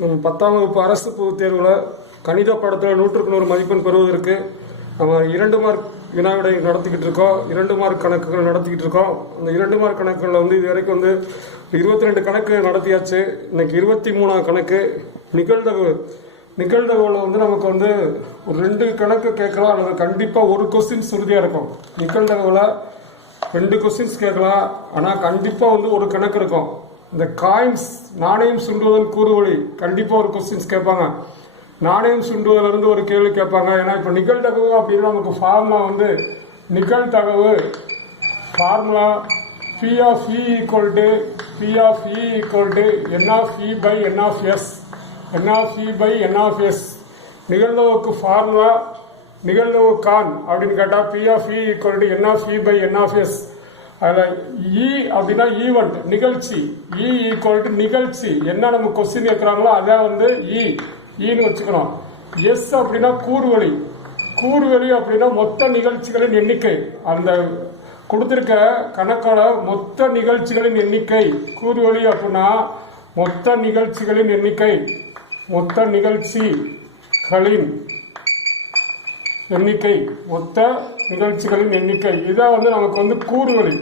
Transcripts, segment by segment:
10ஆம் வகுப்பு அரசு பொதுத் தேர்வில் கணித பாடத்தில் 100க்கு 100 மதிப்பெண் பெறுவதற்கு நம்ம 2 மார்க் வினாவிடை நடத்திக்கிட்டு இருக்கோம். 2 மார்க் கணக்குகள் நடத்திக்கிட்டு இருக்கோம். அந்த 2 மார்க் கணக்குகளில் இது வரைக்கும் 22 கணக்கு நடத்தியாச்சு. இன்னைக்கு 23ஆம் கணக்கு நிகழ்தகவில் நமக்கு ஒரு 2 கணக்கு கேட்கலாம், அல்லது கண்டிப்பாக ஒரு கொஸ்டின்ஸ் உறுதியாக இருக்கும். நிகழ்தகவில் 2 கொஸ்டின்ஸ் கேட்கலாம், ஆனால் கண்டிப்பாக ஒரு கணக்கு இருக்கும். இந்த காயின்ஸ் நாணயம் சுண்டுவதன் கூறுவழி கண்டிப்பாக ஒரு கொஸ்டின்ஸ் கேட்பாங்க. நாணயம் சுண்டுவதிலிருந்து ஒரு கேள்வி கேட்பாங்க. ஏன்னா இப்போ நிகழ்தகவு அப்படின்னா நமக்கு ஃபார்முலா நிகழ்தகவு formula P of E equal to N of E by N of S, N of E by N of S. நிகழ்தகவுக்கு ஃபார்முலா நிகழ்தகவு கான் அப்படின்னு கேட்டால் P of E equal to N of E by N of S. அதில் E அப்படின்னா event நிகழ்ச்சி, E equal to நிகழ்ச்சி என்ன நம்ம கொஸ்டின் கேட்குறாங்களோ அதான் ஈன்னு வச்சுக்கணும். எஸ் அப்படின்னா கூறுவழி அப்படின்னா மொத்த நிகழ்ச்சிகளின் எண்ணிக்கை. அந்த கொடுத்திருக்க கணக்கோட மொத்த நிகழ்ச்சிகளின் எண்ணிக்கை. கூறுவழி அப்படின்னா மொத்த நிகழ்ச்சிகளின் எண்ணிக்கை, மொத்த நிகழ்ச்சிகளின் எண்ணிக்கை, மொத்த நிகழ்ச்சிகளின் எண்ணிக்கை. இதான் நமக்கு கூறுவழி.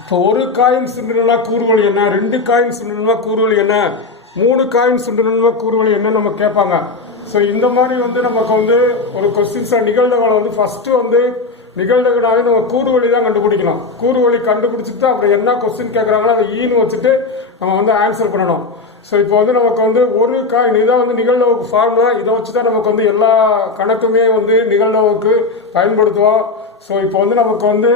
இப்போ ஒரு காயின் சுண்டணும்னா கூறுவழி என்ன, 2 காயின் சுண்டணும்னா கூறுவழி என்ன, 3 காயின் சுண்டணும்னா கூறுவழி என்ன நம்ம கேட்பாங்க. ஸோ இந்த மாதிரி நமக்கு ஒரு கொஸ்டின்ஸ் நிகழ்தகவை ஃபர்ஸ்ட் நிகழ்தகனாவே நம்ம கூறுவழி தான் கண்டுபிடிக்கணும். கூறுவழி கண்டுபிடிச்சிட்டு அப்புறம் என்ன கொஸ்டின் கேட்குறாங்களோ அதை ஈன்னு வச்சுட்டு நம்ம ஆன்சர் பண்ணணும். ஸோ இப்போ நமக்கு ஒரு காயின் இதான் நிகழ்தகவுக்கு ஃபார்முலா. இதை வச்சு தான் நமக்கு எல்லா கணக்குமே நிகழ்தகவுக்கு பயன்படுத்துவோம். ஸோ இப்போ நமக்கு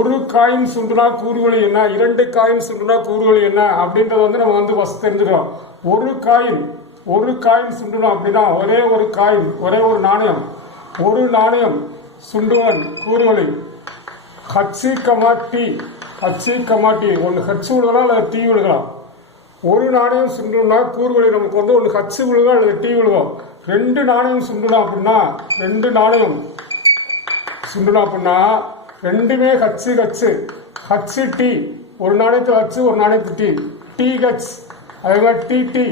ஒரு காயின் சுண்டுனா கூறுவழி என்ன, 2 காயின் சுண்டுனா கூறுவழி என்ன அப்படின்றத நம்ம ஃபர்ஸ்ட் தெரிஞ்சுக்கிறோம். ஒரு காயின் சுண்டணும் அப்படின்னா ஒரே ஒரு காயின், ஒரே ஒரு நாணயம், ஒரு நாணயம் சுண்டுவன் கூறுவழி ஹச்சி கமா டி. ஒன்று ஹச் விழுகலாம் அல்லது டி விழுகலாம். ஒரு நாணயம் சுண்டணும்னா கூறுவழி நமக்கு ஒன்று ஹச் விழுகும் அல்லது டி விழுகும். 2 நாணயம் சுண்டணும் அப்படின்னா 2 நாணயம் சுண்டணும் அப்படின்னா ரெண்டுமே ஹச் டி. ஒரு நாணயத்து ஹச், ஒரு நாணயத்து டி, டி ஹச், அதே மாதிரி டி.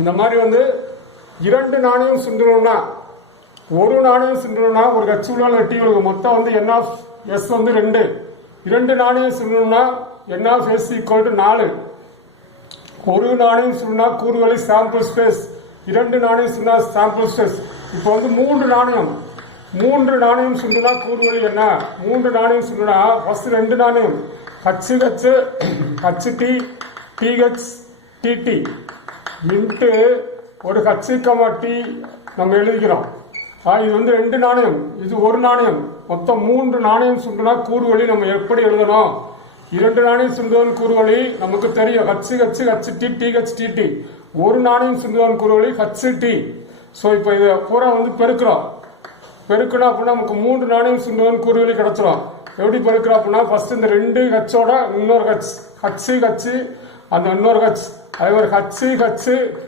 இந்த மாதிரி 2 நாணயம் சுண்டணும்னா ஒரு நாணயம் சுண்டணும்னா ஒரு ஹச் விழுகும் டி விழுகும். மொத்தம் என் ஆஃப் எஸ் 2 நாணயம் சுண்டணும்னா என் ஆஃப் எஸ் ஈக்குவல் டு 4. ஒரு நாணயம் சுண்டா கூறுவழி சாம்பிள் ஸ்பேஸ், 2 நாணயம் சுண்டா சாம்பிள் ஸ்பேஸ். இப்போ 3 நாணயம் சுண்டுனா கூறுவழி என்ன, 3 நாணயம் சுண்டுனா ஃபர்ஸ்ட் 2 நாணயம் H T H T into ஒரு ஹச் கமா டி நம்ம எழுதிக்கிறோம். இது 2 நாணயம், இது ஒரு நாணயம், மொத்தம் 3 நாணயம் சுண்டுனா கூறுவழி நம்ம எப்படி எழுதணும். 2 நாணயம் சுண்டுவன் கூறுவழி நமக்கு தெரியும் ஹச் டி. ஒரு நாணயம் சுண்டுவன் கூறுவழி ஹச் டி. ஸோ இப்போ இதை பூரா பெருக்கிறோம் அப்படின்னா நமக்கு 3 நாணயம் சுண்டுவன் கூறுவழி கிடைச்சிடும். எப்படி பெருக்கிறோம் அப்படின்னா ஃபர்ஸ்ட் இந்த 2 ஹச்சோட இன்னொரு ஹச் அந்த இன்னொரு ஹச், அதே மாதிரி ஹச்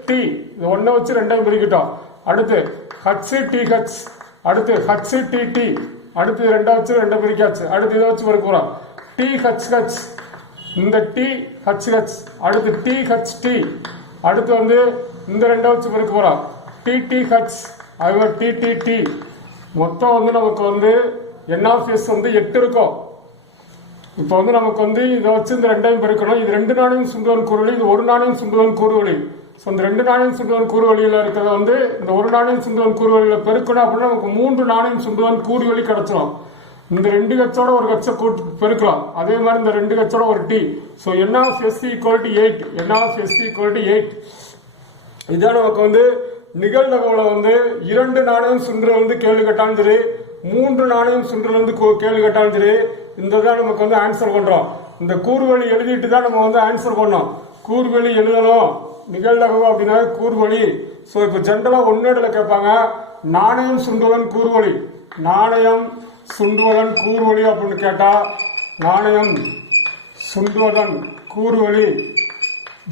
டி. இது 1 வச்சு 2 பிரிக்கிட்டோம். அடுத்து ஹச் டி ஹச், அடுத்து ஹச் டி, அடுத்து 2 வச்சு 2 பிரிக்காச்சு. அடுத்து இதை வச்சு பெருக்கிறோம் டி ஹச், இந்த டி ஹச், அடுத்து டி ஹச் டி, அடுத்து இந்த 2 வச்சு பெருக்க போறோம் டி ஹச், அதே மாதிரி டி. மொத்தம் நமக்கு என் ஆஃப் எஸ் 8 இருக்கும். இப்போ நமக்கு இதை வச்சு இந்த 2ஐயும் பெருக்கணும். இது 2 நாணயம் சுண்டுவன் கூறுவழி, இது ஒரு நாணயம் சுண்டுவன் கூறுவழி. ஸோ இந்த 2 நாணயம் சுண்டுவன் கூறுவழியில் இருக்கிறத இந்த ஒரு நாணயம் சுண்டுவன் கூறுவழியில் பெருக்கணும் அப்படின்னா நமக்கு 3 நாணயம் சுண்டுவன் கூறுவழி கிடைச்சிடும். இந்த 2 கச்சோட ஒரு கச்சை கூட்டு பெருக்கலாம். அதே மாதிரி இந்த 2 கச்சோட ஒரு T. So n of S equal to 8, n of S equal to 8. இதான் நமக்கு நிகழ்தகவுல 2 நாணயம் சுண்டுறது கேள்வி கேட்டாலும் சரி, 3 நாணயம் சுண்டுறது கேள்வி கேட்டாலும் சரி, இந்த தான் நமக்கு ஆன்சர் பண்றோம். இந்த கூறுவழி எழுதிட்டு தான் நம்ம ஆன்சர் பண்ணோம். கூறுவழி எழுதணும் நிகழ்தகவு அப்படின்னா கூறுவழி. ஸோ இப்போ ஜென்ரலா ஒன்னேடுல கேட்பாங்க நாணயம் சுண்டுவதன் கூறுவழி, நாணயம் சுண்டுவதன் கூறுவழி அப்படின்னு கேட்டா நாணயம் சுண்டுவதன் கூறுவழி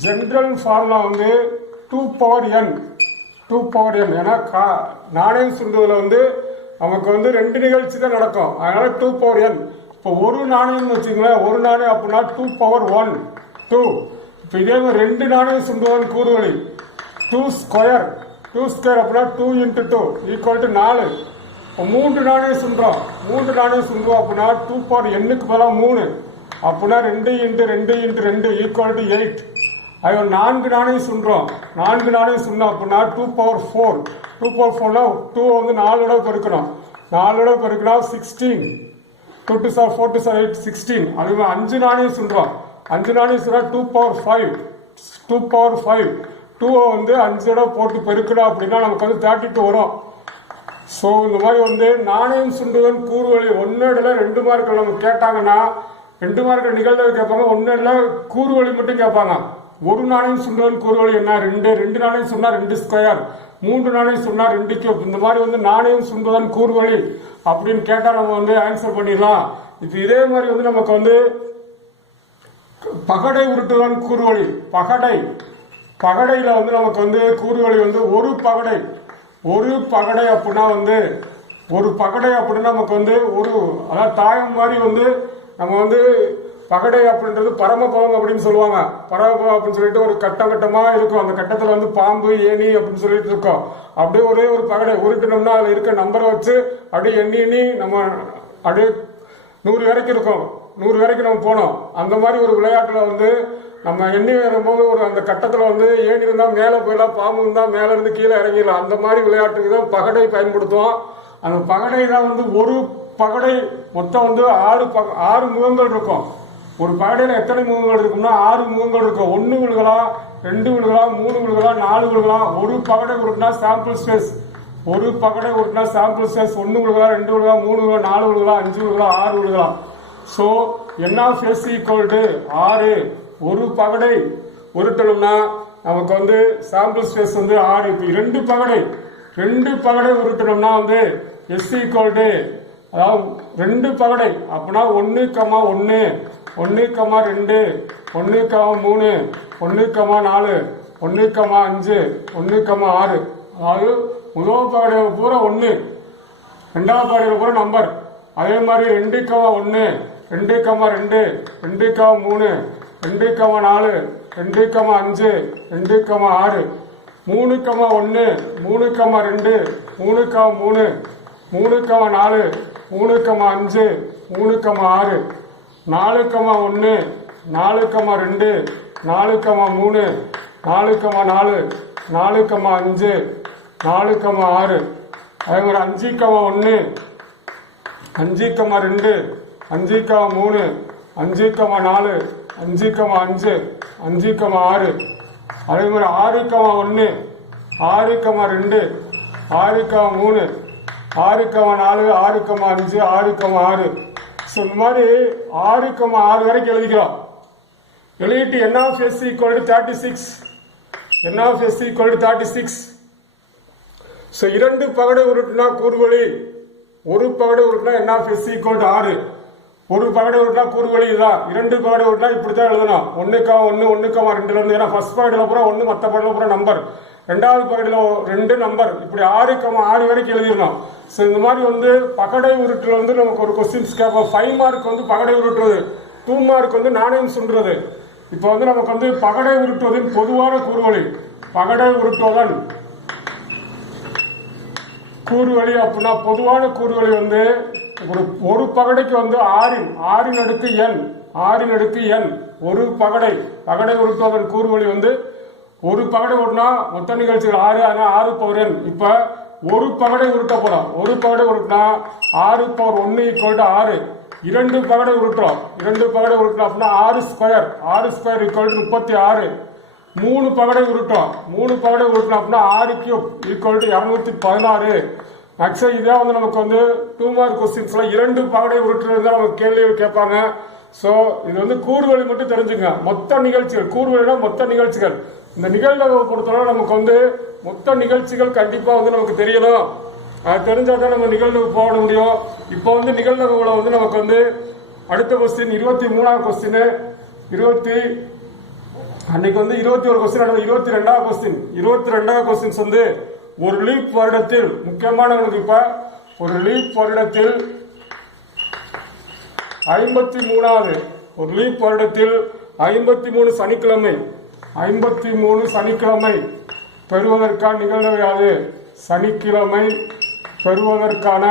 ஜென்ரல் ஃபார்முலா 2 பவர் n. ஏன்னா நாணயம் சுண்டுவதில் நமக்கு 2 நிகழ்ச்சி தான் நடக்கும், அதனால 2 பவர் n. இப்போ ஒரு நாணயம் வச்சுங்களேன், ஒரு நாணயம் அப்படின்னா 2 பவர் 1 2. இப்போ இதே மாதிரி 2 நாணயம் சுண்டுவதன் கூறுவழி 2 ஸ்கொயர் அப்படின்னா 2 × 2 ஈக்குவல் டு 4. இப்போ 3 நாணயம் சுண்டுறோம் 3 நாணயம் சுண்டுவோம் அப்படின்னா 2 பவர் எண்ணுக்கு பதிலாக 3 அப்படின்னா 2 × 2 × 2 ஈக்குவல் டு 8. அது 4 நாணயம் சுண்டுறோம் 4 நாணயம் சுண்டோம் அப்படின்னா 2 பவர் 4 2 பவர் 4னா 2 வந்து 4 பெருக்கணும் 4 பெருக்கினா 16 2 to 4 to 8 16. அது 5 நாணயம் சுண்டுறோம் 5 நாணயம் சுண்டா 2 பவர் 5 2 வந்து 5 போட்டு பெருக்கணும் அப்படின்னா நமக்கு வந்து 32 வரும். ஸோ இந்த மாதிரி வந்து நாணயம் சுண்டுவன் கூறுவழி 1 இடத்துல 2 மார்க்கில் நம்ம கேட்டாங்கன்னா 2 மார்க்கில் நிகழ்வு கேட்பாங்க 1 இடத்துல கூறுவழி மட்டும் கேட்பாங்க. 1 நாணயம் சுண்டுவன் கூறுவழி என்ன 2 நாணயம் சொன்னா 2 ஸ்கொயர் 3 நாணயம் சொன்னா 2 கியூப். இந்த மாதிரி வந்து நாணயம் சுண்டுவதன் கூறுவழி அப்படின்னு கேட்டா நம்ம வந்து ஆன்சர் பண்ணிடலாம். இப்போ இதே மாதிரி வந்து நமக்கு வந்து பகடை உருட்டுவதன் கூறுவழி பகடையில வந்து நமக்கு வந்து கூறுவழி வந்து ஒரு பகடை அப்படின்னா வந்து நமக்கு வந்து அதாவது தாயம் மாதிரி வந்து நம்ம வந்து பகடை அப்படின்றது பரமபவம் அப்படின்னு சொல்லுவாங்க. பரமபவம் அப்படின்னு சொல்லிட்டு ஒரு கட்டமா இருக்கும். அந்த கட்டத்துல வந்து பாம்பு ஏணி அப்படின்னு சொல்லிட்டு இருக்கோம். அப்படியே ஒரே ஒரு பகடை உருட்டினோம்னா அதுல இருக்க நம்பரை வச்சு அப்படியே எண்ணி நம்ம அப்படியே 100 வரைக்கும் இருக்கும் 100 வரைக்கும் நம்ம போனோம். அந்த மாதிரி ஒரு விளையாட்டுல வந்து நம்ம எண்ணி வரும்போது அந்த கட்டத்துல வந்து ஏணி இருந்தா மேல போயிடலாம் பாம்பு இருந்தா மேல இருந்து கீழே இறங்கிடலாம். அந்த மாதிரி விளையாட்டுக்கு தான் பகடை பயன்படுத்துவோம். அந்த பகடை தான் வந்து ஒரு பகடை மொத்தம் வந்து 6 முகங்கள் இருக்கும். ஒரு பகடையில எத்தனை முகங்கள் இருக்கும்னா 6 முகங்கள் இருக்கும். 1 விழுகலாம் 2 விழுகலாம் 3 விழுகலாம் 4 விழுகலாம். ஒரு பகடை உருட்டினா சாம்பிள் ஸ்பேஸ் 1 விழுகலாம் 2 விழுகலாம் 3 விழுகலாம் 4 விழுகலாம் 5 விழுகலாம் 6 விழுகலாம். So N(S) = 6. ஒரு பகடை உருட்டணும்னா நமக்கு வந்து சாம்பிள் ஸ்பேஸ் வந்து 6. இப்போ 2 பகடை உருட்டணும்னா வந்து S = அதாவது 2 பகடை அப்படின்னா 1, 1, 1, 2, 1, 3, 1, 4, 1, 5, 1, 6. அதாவது முதல் பகடையில பூரா 1 2வது பகடையில பூரா நம்பர். அதே மாதிரி 2, 1, 2, 2, 2, 3, 2, 4, 2, 5, 2, 6, 3, 1, 3, 2, 3, 3, 3, 4, 3, 5, 3, 6, 4, 1, 4, 2, 4, 3, 4, 4, 4, 5, 4, 6. அதே மாதிரி 5, 1, 5, 2, 5, 3, 5, 4, 5, 5, 5, 6. அதே மாதிரி 6, 1, 6, 2, 6, 3, 6, 4, 6, 5, 6, 6. ஸோ இந்த மாதிரி 6, 6 வரைக்கும் எழுதிக்கிறோம். எழுதிட்டு N(S) = 36. N(S) = 36. ஸோ 2 பகடை உருட்டுனா கூறுவழி ஒரு பகடை உருட்டுனா N(S) = 6. ஒரு பகடை உருட்டுனா கூறுவழி இதுதான். 2 பகடை உருட்டுனா இப்படித்தான் எழுதணும் 1, 1, 1, 2 இருந்து. ஏன்னா ஃபர்ஸ்ட் பகடையில பூரா 1 மற்ற பகடையில பூரா நம்பர். 2வது பகடையில 2 நம்பர். இப்படி 6, 6 வரைக்கும் எழுதிடணும். ஸோ இந்த மாதிரி வந்து பகடை உருட்டுல வந்து நமக்கு ஒரு கொஸ்டின்ஸ் கேட்போம். 5 மார்க் வந்து பகடை உருட்டுறது, 2 மார்க் வந்து நாணயம் சுண்டுறது. இப்போ வந்து நமக்கு வந்து பகடை உருட்டுவதின் பொதுவான கூறுவழி பகடை உருட்டுவதன் கூறுவழி அப்படின்னா பொதுவான கூறுவழி வந்து ஒரு பகடைக்கு வந்து 6 அடுக்கு n ஒரு பகடை உருட்டுவதன் கூறுவழி வந்து ஒரு பகடை உருட்டினா மொத்த நிகழ்ச்சிகள் 6. ஆனால் 6 பவர் n. இப்ப ஒரு பகடை உருட்ட போறோம். ஒரு பகடை உருட்டினா 6 பவர் 1 = 6. 2 பகடை உருட்டுறோம். 2 பகடை உருட்டினா அப்படின்னா 6 ஸ்கொயர் = 36. 3 பகடை உருட்டோம். 3 பகடை உருட்டினா அப்படின்னா 6 கியூப் = 216. மேக்ஸிமம் இதே வந்து நமக்கு வந்து 2 மார்க் கொஸ்டின்ஸ்ல 2 பகடை உருட்டுறது தான் நமக்கு கேள்வி கேட்பாங்க. ஸோ இது வந்து கூறுவழி மட்டும் தெரிஞ்சுங்க. மொத்த நிகழ்ச்சிகள் கூறுவழினா மொத்த நிகழ்ச்சிகள். இந்த நிகழ்வை பொறுத்தவரை நமக்கு வந்து மொத்த நிகழ்ச்சிகள் கண்டிப்பா வந்து நமக்கு தெரியணும். அது தெரிஞ்சாதான் நம்ம நிகழ்வு போட முடியும். இப்போ வந்து நிகழ்வுகளை வந்து நமக்கு வந்து அடுத்த கொஸ்டின் 23வது கொஸ்டின் அன்னைக்கு வந்து 21 கொஸ்டின் நடந்தது. 22வது கொஸ்டின்ஸ் வந்து ஒரு லீப் வருடத்தில் முக்கியமானவங்களுக்கு இப்ப ஒரு லீப் வருடத்தில் 53 சனிக்கிழமை 53 சனிக்கிழமை பெறுவதற்கான நிகழ்வு யாது? சனிக்கிழமை பெறுவதற்கான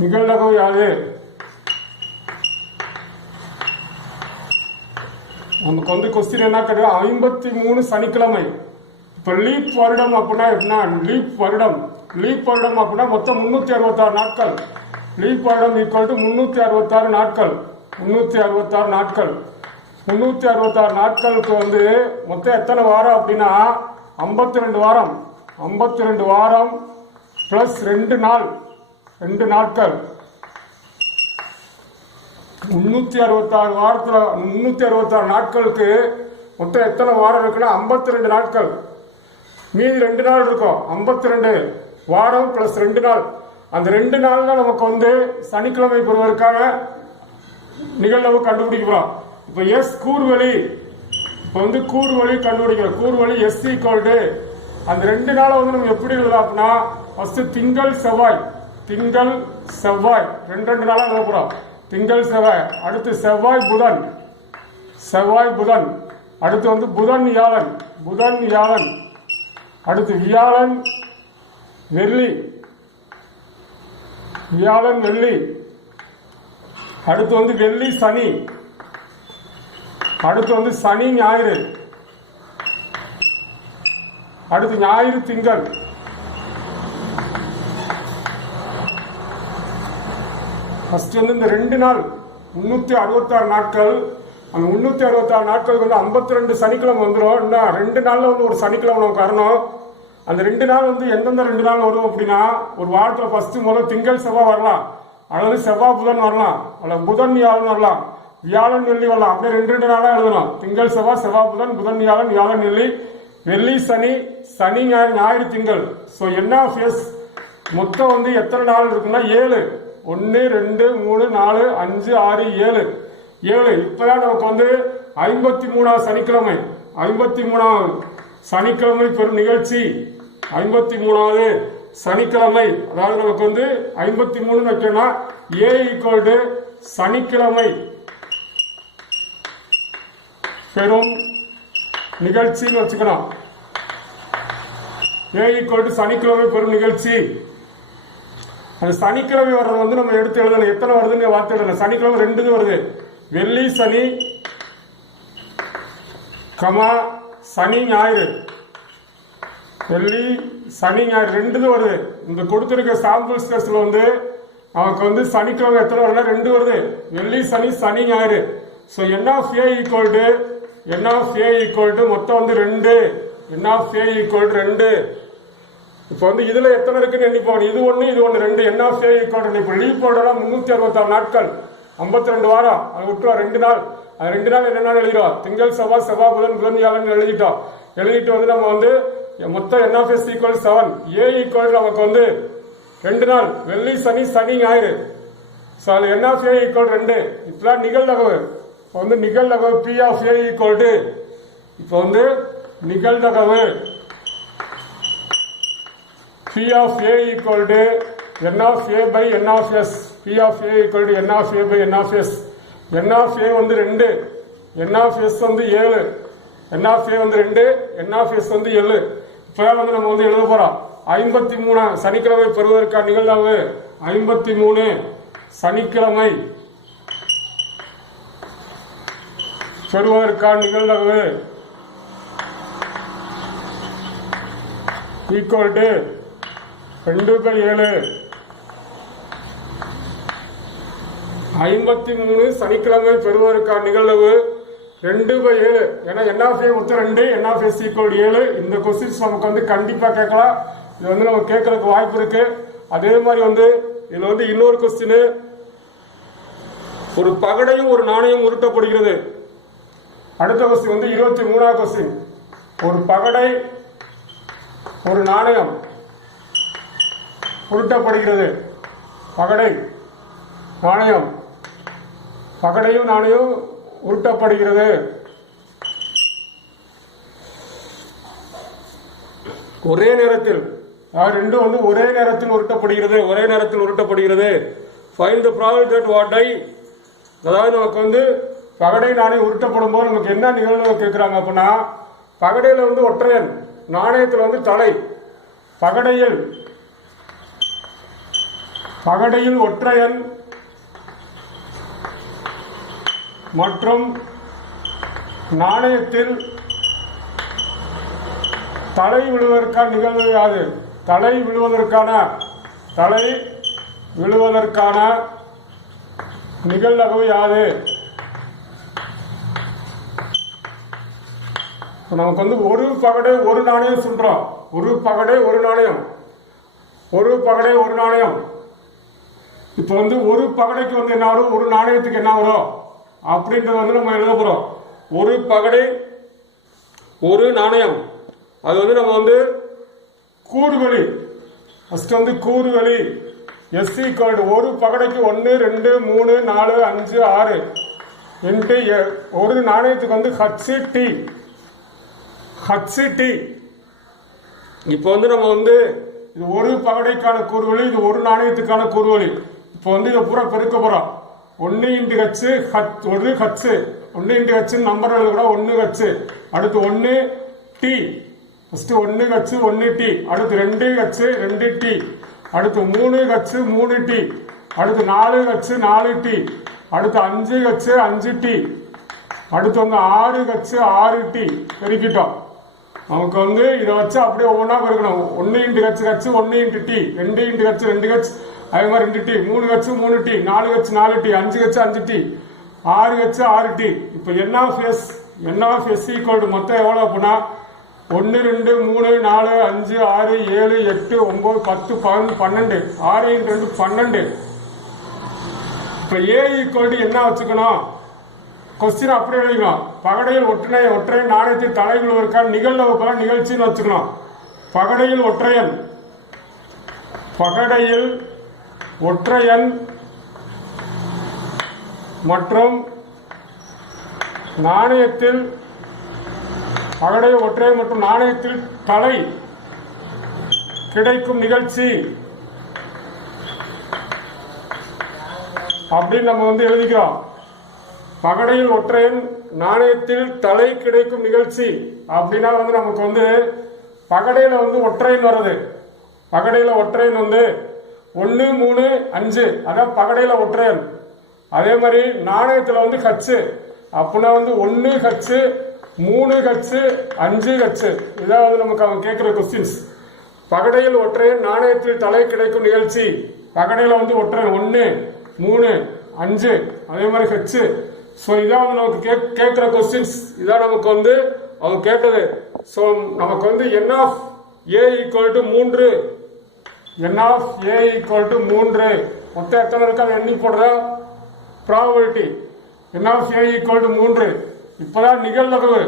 நிகழ்வு யாது? நமக்கு வந்து கொஸ்டின் என்ன கிடையாது? 53 சனிக்கிழமை. இப்போ லீப் வருடம் அப்படின்னா எப்படின்னா, லீப் வருடம் அப்படின்னா மொத்தம் 366 நாட்கள். லீப் வருடம் ஈக்குவல் டு 366 நாட்கள். 366 நாட்கள். 366 நாட்களுக்கு வந்து மொத்தம் எத்தனை வாரம் அப்படின்னா 52 வாரம். 52 வாரம் பிளஸ் 2 நாள், 2 நாட்கள். 366 வாரத்தில் 366 நாட்களுக்கு மொத்தம் எத்தனை வாரம் இருக்குன்னா 52 நாட்கள். மீதி 2 நாள் இருக்கும். 52 வாரம் பிளஸ் 2 நாள். அந்த 2 நாள் தான் நமக்கு வந்து சனிக்கிழமை பெறுவதற்கான நிகழ்வு கண்டுபிடிக்கிறோம். இப்போ எஸ் கூறுவழி, இப்போ வந்து கூறுவழி கண்டுபிடிக்கிறோம். கூறுவழி எஸ் ஈக்குவல் டு அந்த 2 நாளை வந்து நம்ம எப்படி எழுதலாம் அப்படின்னா, ஃபர்ஸ்ட் திங்கள் செவ்வாய், திங்கள் செவ்வாய் 2 நாளா எழுத போறோம். திங்கள் செவ்வாய், அடுத்து செவ்வாய் புதன், செவ்வாய் புதன், அடுத்து வந்து புதன் வியாழன், புதன் வியாழன், அடுத்து வியாழன் வெள்ளி, வியாழன் வெள்ளி, அடுத்து வந்து வெள்ளி சனி, அடுத்து வந்து சனி ஞாயிறு, அடுத்து ஞாயிறு திங்கள். ஃபர்ஸ்ட் வந்து இந்த 2 நாள் 366 நாட்கள். அந்த 366 நாட்களுக்கு வந்து 52 சனிக்கிழமை வந்துடும். இன்னும் 2 நாள்ல வந்து ஒரு சனிக்கிழமை நமக்கு வரணும். அந்த 2 நாள் வந்து எந்தெந்த 2 நாள் வரும் அப்படின்னா, ஒரு வாரத்தில் ஃபர்ஸ்ட் முதல் திங்கள் செவ்வாய் வரலாம், அல்லது செவ்வாய் புதன் வரலாம், அல்லது புதன் வியாழன் வரலாம், வியாழன் வெள்ளி வரலாம். அப்படியே 2 நாளா எழுதணும். திங்கள் செவ்வாய், செவ்வாய் புதன், புதன் வியாழன், வியாழன் வெள்ளி, வெள்ளி சனி, சனி ஞாயிறு, ஞாயிறு திங்கள். ஸோ என்ன மொத்தம் வந்து எத்தனை நாள் இருக்குன்னா 7. 1 2 3 4 5 6 7 7. இப்பதான் நமக்கு வந்து 53வது சனிக்கிழமை, 53வது சனிக்கிழமை பெறும் நிகழ்ச்சி. 53வது சனிக்கிழமை, அதாவது நமக்கு வந்து 53 வைக்கணும்னா ஏ ஈக்குவல் டு சனிக்கிழமை பெறும் நிகழ்ச்சின்னு வச்சுக்கணும். ஏ ஈக்குவல் டு சனிக்கிழமை பெறும் நிகழ்ச்சி. அந்த சனிக்கிழமை வர்றது வந்து நம்ம எடுத்து எழுதணும். எத்தனை வருதுன்னு வார்த்தை எழுதணும். சனிக்கிழமை 2 வருது. வெள்ளி சனி கமா சனி ஞாயிறு, வெள்ளி சனி ஞாயிறு 2 வருது. இந்த கொடுத்திருக்க சாம்பிள்ஸ் டெஸ்ட்ல வந்து நமக்கு வந்து சனிக்கிழமை எத்தனை வருதுன்னா 2 வருது. வெள்ளி சனி சனி ஞாயிறு. So n of A equal to மொத்தம் வந்து 2. N of A equal to 2. இப்போ வந்து இதுல எத்தனை இருக்குன்னு எண்ணிப்போம். இது 1 இது 1 2. N of A equal to இப்போ லீப் போர்டெல்லாம் 366 நாட்கள், 52 வாரம். அது விட்டுருவா 2 நாள். அது 2 நாள் என்ன நாள் எழுதிடும். திங்கள் செவ்வாய், செவ்வாய் புதன், புதன் வியாழன் எழுதிட்டோம். எழுதிட்டு வந்து நம்ம வந்து மொத்தம் N of S equal 7. A equal நமக்கு வந்து 2 நாள், வெள்ளி சனி சனி ஞாயிறு. ஸோ அது என் ஆஃப் ஏ ஈக்குவல் 2. இப்பதான் நிகழ்நகவு. இப்போ வந்து நிகழ்நகவு P of A equal to, இப்போ வந்து நிகழ்நகவு P of A equal to N of A by N of S. P of A equal to N of A by N of S. N of A வந்து 2, N of S வந்து 7. N of A வந்து 2, N of S வந்து 7. இப்போ வந்து நம்ம வந்து எழுத போறோம். 53 சனிக்கிழமை பெறுவதற்கான நிகழ்வு. 53 சனிக்கிழமை பெறுவதற்கான நிகழ்வு ஈக்குவல் டு 2/7. 53 சனிக்கிழமை பெறுவதற்கான நிகழ்வு 2/7. ஏன்னா என் ஆஃப் ஏ மொத்தம் 2, என் ஆஃப் எஸ் ஈக்குவல் 7. இந்த கொஸ்டின்ஸ் நமக்கு வந்து கண்டிப்பா கேட்கலாம். இது வந்து நம்ம கேட்கறதுக்கு வாய்ப்பு இருக்கு. அதே மாதிரி வந்து இதுல வந்து இன்னொரு கொஸ்டின், ஒரு பகடையும் ஒரு நாணயம் உருட்டப்படுகிறது. அடுத்த கொஸ்டின் வந்து 23வது கொஸ்டின். ஒரு பகடை ஒரு நாணயம் உருட்டப்படுகிறது. பகடை நாணயம், பகடையும் நாணயம் உருட்டப்படுகிறது. ஒரே நேரத்தில், ரெண்டும் வந்து ஒரே நேரத்தில் உருட்டப்படுகிறது. ஒரே நேரத்தில் உருட்டப்படுகிறது. Find the probability that what die, அதாவது நமக்கு வந்து பகடை நாணயம் உருட்டப்படும் போது நமக்கு என்ன நிகழ்வு கேட்குறாங்க அப்படின்னா, பகடையில் வந்து ஒற்றையன், நாணயத்தில் வந்து தலை. பகடையில் ஒற்றையன் மற்றும் நாணயத்தில் தலை விழுவதற்கான நிகழ்வு யாது? தலை விழுவதற்கான நிகழ்வு யாது? நமக்கு வந்து ஒரு பகடை ஒரு நாணயம் சொல்றோம். ஒரு பகடை ஒரு நாணயம். இப்போ வந்து ஒரு பகடைக்கு வந்து என்ன வரும், ஒரு நாணயத்துக்கு என்ன வரும் அப்படின்றத வந்து நம்ம எழுத போறோம். ஒரு பகடை ஒரு நாணயம். அது வந்து நம்ம வந்து கூறுவழி. ஃபர்ஸ்ட் வந்து கூறுவழி. எஸ் ஈக்குவல் ஒரு பகடைக்கு 1 2 3 4 5 6 இன்ட்டு ஒரு நாணயத்துக்கு வந்து ஹச்டி. இப்போ வந்து நம்ம வந்து இது ஒரு பகடைக்கான கூறுவழி, இது ஒரு நாணயத்துக்கான கூறுவழி. இப்போ வந்து இதை பூரா பெருக்க போறோம். 1 இன்ட்டு ஹச்சு, ஒரு ஹச்சு, 1 இன்ட்டு ஹச்சு நம்பர் எழுத கூட 1 ஹச்சு. அடுத்து 1 டி, ஃபர்ஸ்ட் 1 ஹச்சு 1 டி. அடுத்து 2 ஹச்சு 2 டி. அடுத்து 3 ஹச்சு 3 டி. அடுத்து 4 ஹச்சு 4 டி. அடுத்து 5 ஹச்சு 5 டி. அடுத்து வந்து 6 ஹச்சு 6 டி. பெருக்கிட்டோம். நமக்கு வந்து இதை வச்சு அப்படியே ஒவ்வொன்றா பெருக்கணும். 1 into H 1 into T, 2 into H 2 H, அதே மாதிரி 2 T, 3 H 3 T, 4 H 4 T, 5 H 5 T, 6 H 6 T. இப்போ என் ஆஃப் எஸ் ஈக்குவல் மொத்தம் எவ்வளோ அப்படின்னா 1 2 3 4 5 6 7 8 9 10 11 12, 6 இன்ட்டு 2 12. இப்போ ஏ ஈக்குவல் என்ன வச்சுக்கணும், கொஸ்டின் அப்படியே எழுதிக்கணும். பகடையில் ஒற்றையன் நாணயத்தில் தலை விழுவதற்கான நிகழ்ச்சின்னு வச்சுக்கணும். பகடையில் ஒற்றையன் மற்றும் நாணயத்தில் தலை கிடைக்கும் நிகழ்ச்சி அப்படின்னு நம்ம வந்து எழுதிக்கிறோம். பகடையில் ஒற்றையன் நாணயத்தில் தலை கிடைக்கும் நிகழ்ச்சி அப்படின்னா வந்து நமக்கு வந்து பகடையில வந்து ஒற்றையன் வருது. பகடையில ஒற்றையன் வந்து 1 3 5, அதான் பகடையில ஒற்றையன். அதே மாதிரி நாணயத்துல வந்து ஹச்சு அப்படின்னா வந்து 1 ஹச்சு 3 ஹச்சு 5 ஹச்சு. இதான் வந்து நமக்கு அவங்க கேட்கிற கொஸ்டின்ஸ். பகடையில் ஒற்றையன் நாணயத்தில் தலை கிடைக்கும் நிகழ்ச்சி. பகடையில வந்து ஒற்றையன் 1 3 5, அதே மாதிரி ஹச்சு. ஸோ இதான் வந்து நமக்கு கேட்குற கொஸ்டின்ஸ். இதான் நமக்கு வந்து அவங்க கேட்டது. ஸோ நமக்கு வந்து N of A equal to 3, மொத்தம் எத்தனை இருக்கு அதை எண்ணி போடுற probability. N of A equal to 3. இப்போதான் நிகழ்தகவு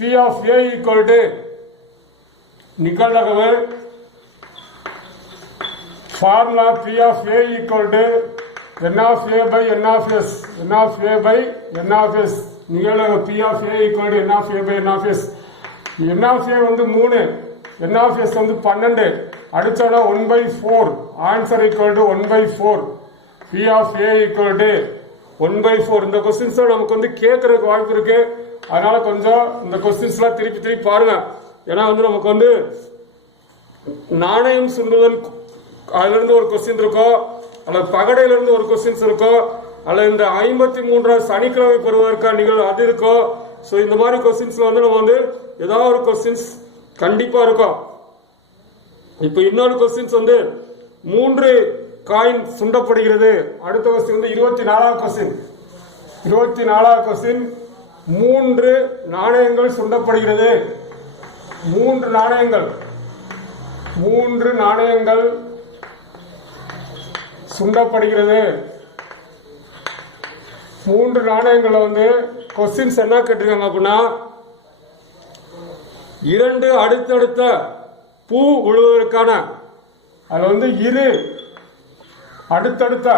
P of A equal to நிகழ்தகவு formula P of A equal to n of a by n of s, n of a by n of s. நிகழ்வு p of a equal to n of a by n of s. n of a வந்து 3, n of s வந்து 12. அடிச்சோட 1/4, answer equal to 1/4. p of a equal to 1/4. இந்த questions நமக்கு வந்து கேட்கறதுக்கு வாய்ப்பு இருக்கு. அதனால கொஞ்சம் இந்த கொஸ்டின்ஸ்லாம் திருப்பி பாருங்க. ஏன்னா வந்து நமக்கு வந்து நாணயம் சுண்டுதல் அதுல இருந்து ஒரு கொஸ்டின் இருக்கும், அல்லது பகடையில இருந்து ஒரு கொஸ்டின்ஸ் இருக்கும், அல்லது இந்த 53 சனிக்கிழமை பெறுவதற்கான நிகழ்வு அது இருக்கும். ஸோ இந்த மாதிரி கொஸ்டின்ஸ்ல வந்து நம்ம வந்து ஏதாவது ஒரு கொஸ்டின்ஸ் கண்டிப்பா இருக்கும். இப்போ இன்னொரு கொஸ்டின்ஸ் வந்து 3 காயின் சுண்டப்படுகிறது. அடுத்த கொஸ்டின் வந்து 24வது கொஸ்டின். 24வது கொஸ்டின் 3 நாணயங்கள் சுண்டப்படுகிறது. 3 நாணயங்கள் சுண்டப்படுகிறது. 3 நாணயங்களை வந்து கொஸ்டின்ஸ் என்ன கேட்டிருக்காங்க அப்படின்னா 2 அடுத்தடுத்த பூ விழுவதற்கான, அது வந்து 2 அடுத்தடுத்த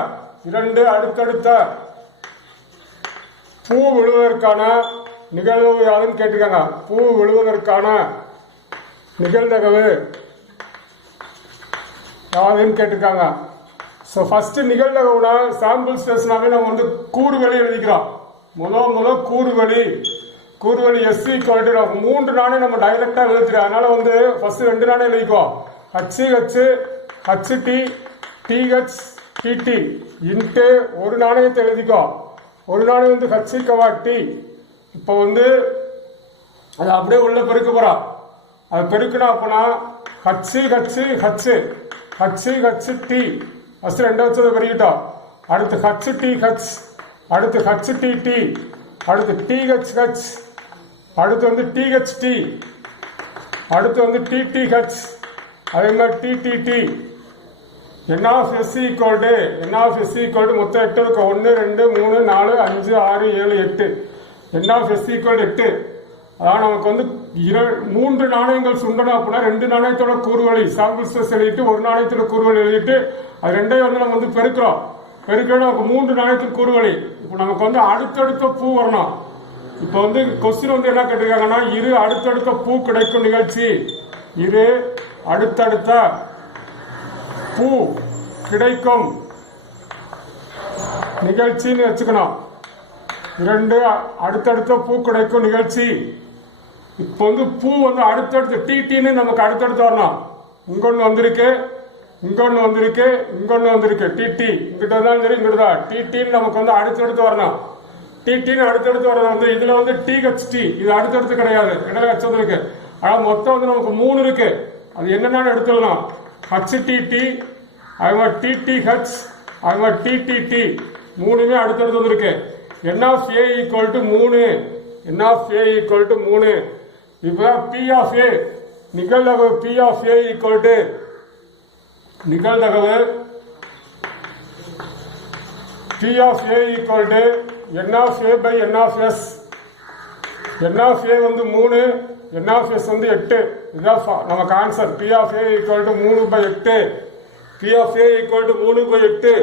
பூ விழுவதற்கான நிகழ்வு யாருன்னு கேட்டிருக்காங்க. பூ விழுவதற்கான நிகழ்தகவு யாருன்னு கேட்டிருக்காங்க. ஸோ ஃபர்ஸ்ட் நிகழ்தகவுனா சாம்பிள் ஸ்பேஸ்னாவே நம்ம வந்து கூறுகளை எழுதிக்கிறோம். முதல் கூறுவழி எஸ் ஈக்குவல் டு மூன்று நாணயம் நம்ம டைரக்டா எழுதிக்கிறோம். அதனால வந்து ஃபர்ஸ்ட் ரெண்டு நாணயம் எழுதிக்கோ. HT TH TT இன்ட்டு ஒரு நாணயத்தை எழுதிக்கோ. ஒரு நாணயம் வந்து HT. இப்போ வந்து அதை அப்படியே உள்ள பெருக்க போறா. அது பெருக்கணும் அப்படின்னா HT ஃபர்ஸ்ட் ரெண்டு வச்சதை பெருக்கிட்டோம். அடுத்து HTH, அடுத்து HTT, அடுத்து THH, அடுத்து வந்து THT, அடுத்து வந்து TTH, அதே மாதிரி TTT. N of S equal to மொத்தம் 8 இருக்கும். 1 2 3 4 5 6 7 8. N of S equal to 8. அதான் நமக்கு வந்து மூன்று நாணயங்கள் சுண்டணும் அப்படின்னா ரெண்டு நாணயத்தோட கூறுவழி சாம்பிள் ஸ்பேஸ் எழுதிட்டு ஒரு நாணயத்தோட கூறுவழி எழுதிட்டு அது ரெண்டையும் வந்து நம்ம வந்து பெருக்கிறோம். நமக்கு மூன்று நாணயத்துக்கு கூறுவழி. இப்போ நமக்கு வந்து அடுத்தடுத்த பூ வரணும். இப்போ வந்து கொஸ்டின் வந்து என்ன கேட்டிருக்காங்கன்னா இரு அடுத்தடுத்த பூ கிடைக்கும் நிகழ்ச்சி, இரு அடுத்தடுத்த பூ கிடைக்கும் நிகழ்ச்சின்னு வச்சுக்கணும். இரண்டு அடுத்தடுத்த பூ கிடைக்கும் நிகழ்ச்சி. இப்போ வந்து பூ வந்து அடுத்தடுத்து டிடின்னு நமக்கு அடுத்தடுத்து வரணும். இங்கொன்னு வந்திருக்கு, இங்கொன்னு வந்திருக்கு, இங்கொன்னு வந்திருக்கு. டிடி இங்கிட்ட இருந்தாலும் சரி இங்கிட்ட தான் டிடின்னு நமக்கு வந்து அடுத்தடுத்து வரணும். டிடின்னு அடுத்தடுத்து வரது வந்து இதுல வந்து டிஹெச்டி இது அடுத்தடுத்து கிடையாது, இடையில வச்சது இருக்கு. ஆனா மொத்தம் வந்து நமக்கு 3 இருக்கு. அது என்னென்னு எடுத்துடலாம். HTT, அது மாதிரி TTH, அது மாதிரி TTT மூணுமே அடுத்தடுத்து வந்திருக்கு. N of A equal to 3. N of A equal to 3. இப்போ P of A நிகழ்தகவு P of A equal to நிகழ்தகவு P of A equal to N of A by N of S. N of A வந்து 3, N of S வந்து 8. இதுதான் நமக்கு answer. P of A equal to 3/8. P of A equal to 3/8.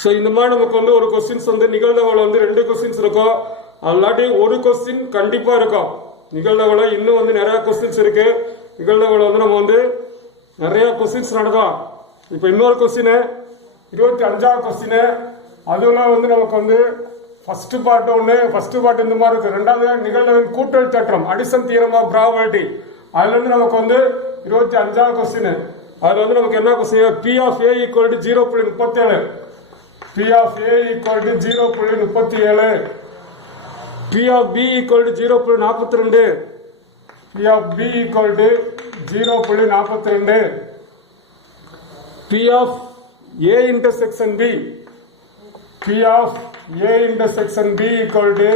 So இந்த மாதிரி நமக்கு வந்து ஒரு கொஸ்டின்ஸ் வந்து நிகழ்தகவுல வந்து 2 கொஸ்டின்ஸ் இருக்கும். அல்லாட்டி ஒரு கொஸ்டின் கண்டிப்பா இருக்கும். நிகழ்தகவுல இன்னும் வந்து நிறைய கொஸ்டின்ஸ் இருக்கு. நிகழ்தகவுல வந்து நம்ம வந்து நிறைய கொஸ்டின்ஸ் நடக்கும். இப்போ இன்னொரு கொஸ்டின் 25வது கொஸ்டின். அதுல வந்து நமக்கு வந்து ஃபர்ஸ்ட் பார்ட் இந்த மாதிரி இருக்கு. ரெண்டாவது நிகழ்தகவின் கூட்டல் தேற்றம் அடிஷன் தியரம் ஆஃப் ப்ராபபிலிட்டி. அதுல இருந்து நமக்கு வந்து 25வது கொஸ்டின். அதுல வந்து நமக்கு என்ன question? P of A equal to 0.37. P of A equal to 0.37. P of B equal to 0.42. P of B equal to 0.42. P of A intersection B. P of A intersection B equal to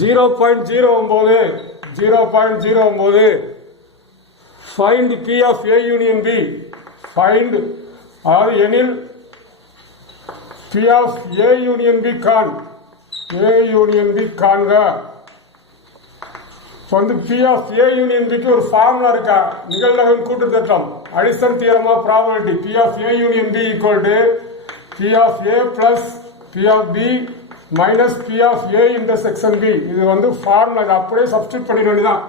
0.09. Find P of A union B. Find அதாவது எனில் P of A union B காண்க. வந்து P of A union B க்கு ஒரு formula இருக்கா? நிகழ்தகவின் கூட்டு தேற்றம் addition theorem of probability. P of A union B equal to P of A plus P of B minus P of A intersection B. இது வந்து ஃபார்முலா, இது அப்படியே சப்ஸ்டிட் பண்ணிட வேண்டியதான்.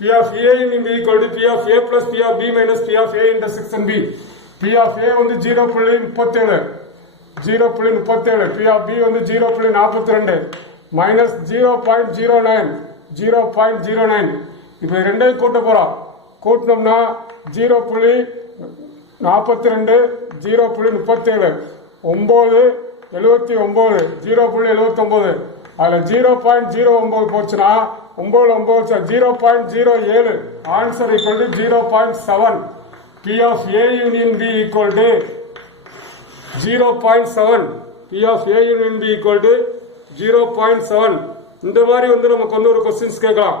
P of A union B equal to P of A plus P of B minus P of A intersection B. P of A வந்து 0.37. P of B வந்து 0.42 minus 0.09. இப்போ ரெண்டையும் கூட்ட போறோம். கூட்டினோம்னா 0.42 0.37 9 79 0.79. அதுல 0.09 போச்சுன்னா 9 0.07. Answer equal to 0.7. P of A union B equal to 0.7. P of A union B equal to 0.7. இந்த மாதிரி வந்து நமக்கு வந்து ஒரு கொஸ்டின்ஸ் கேட்கலாம்.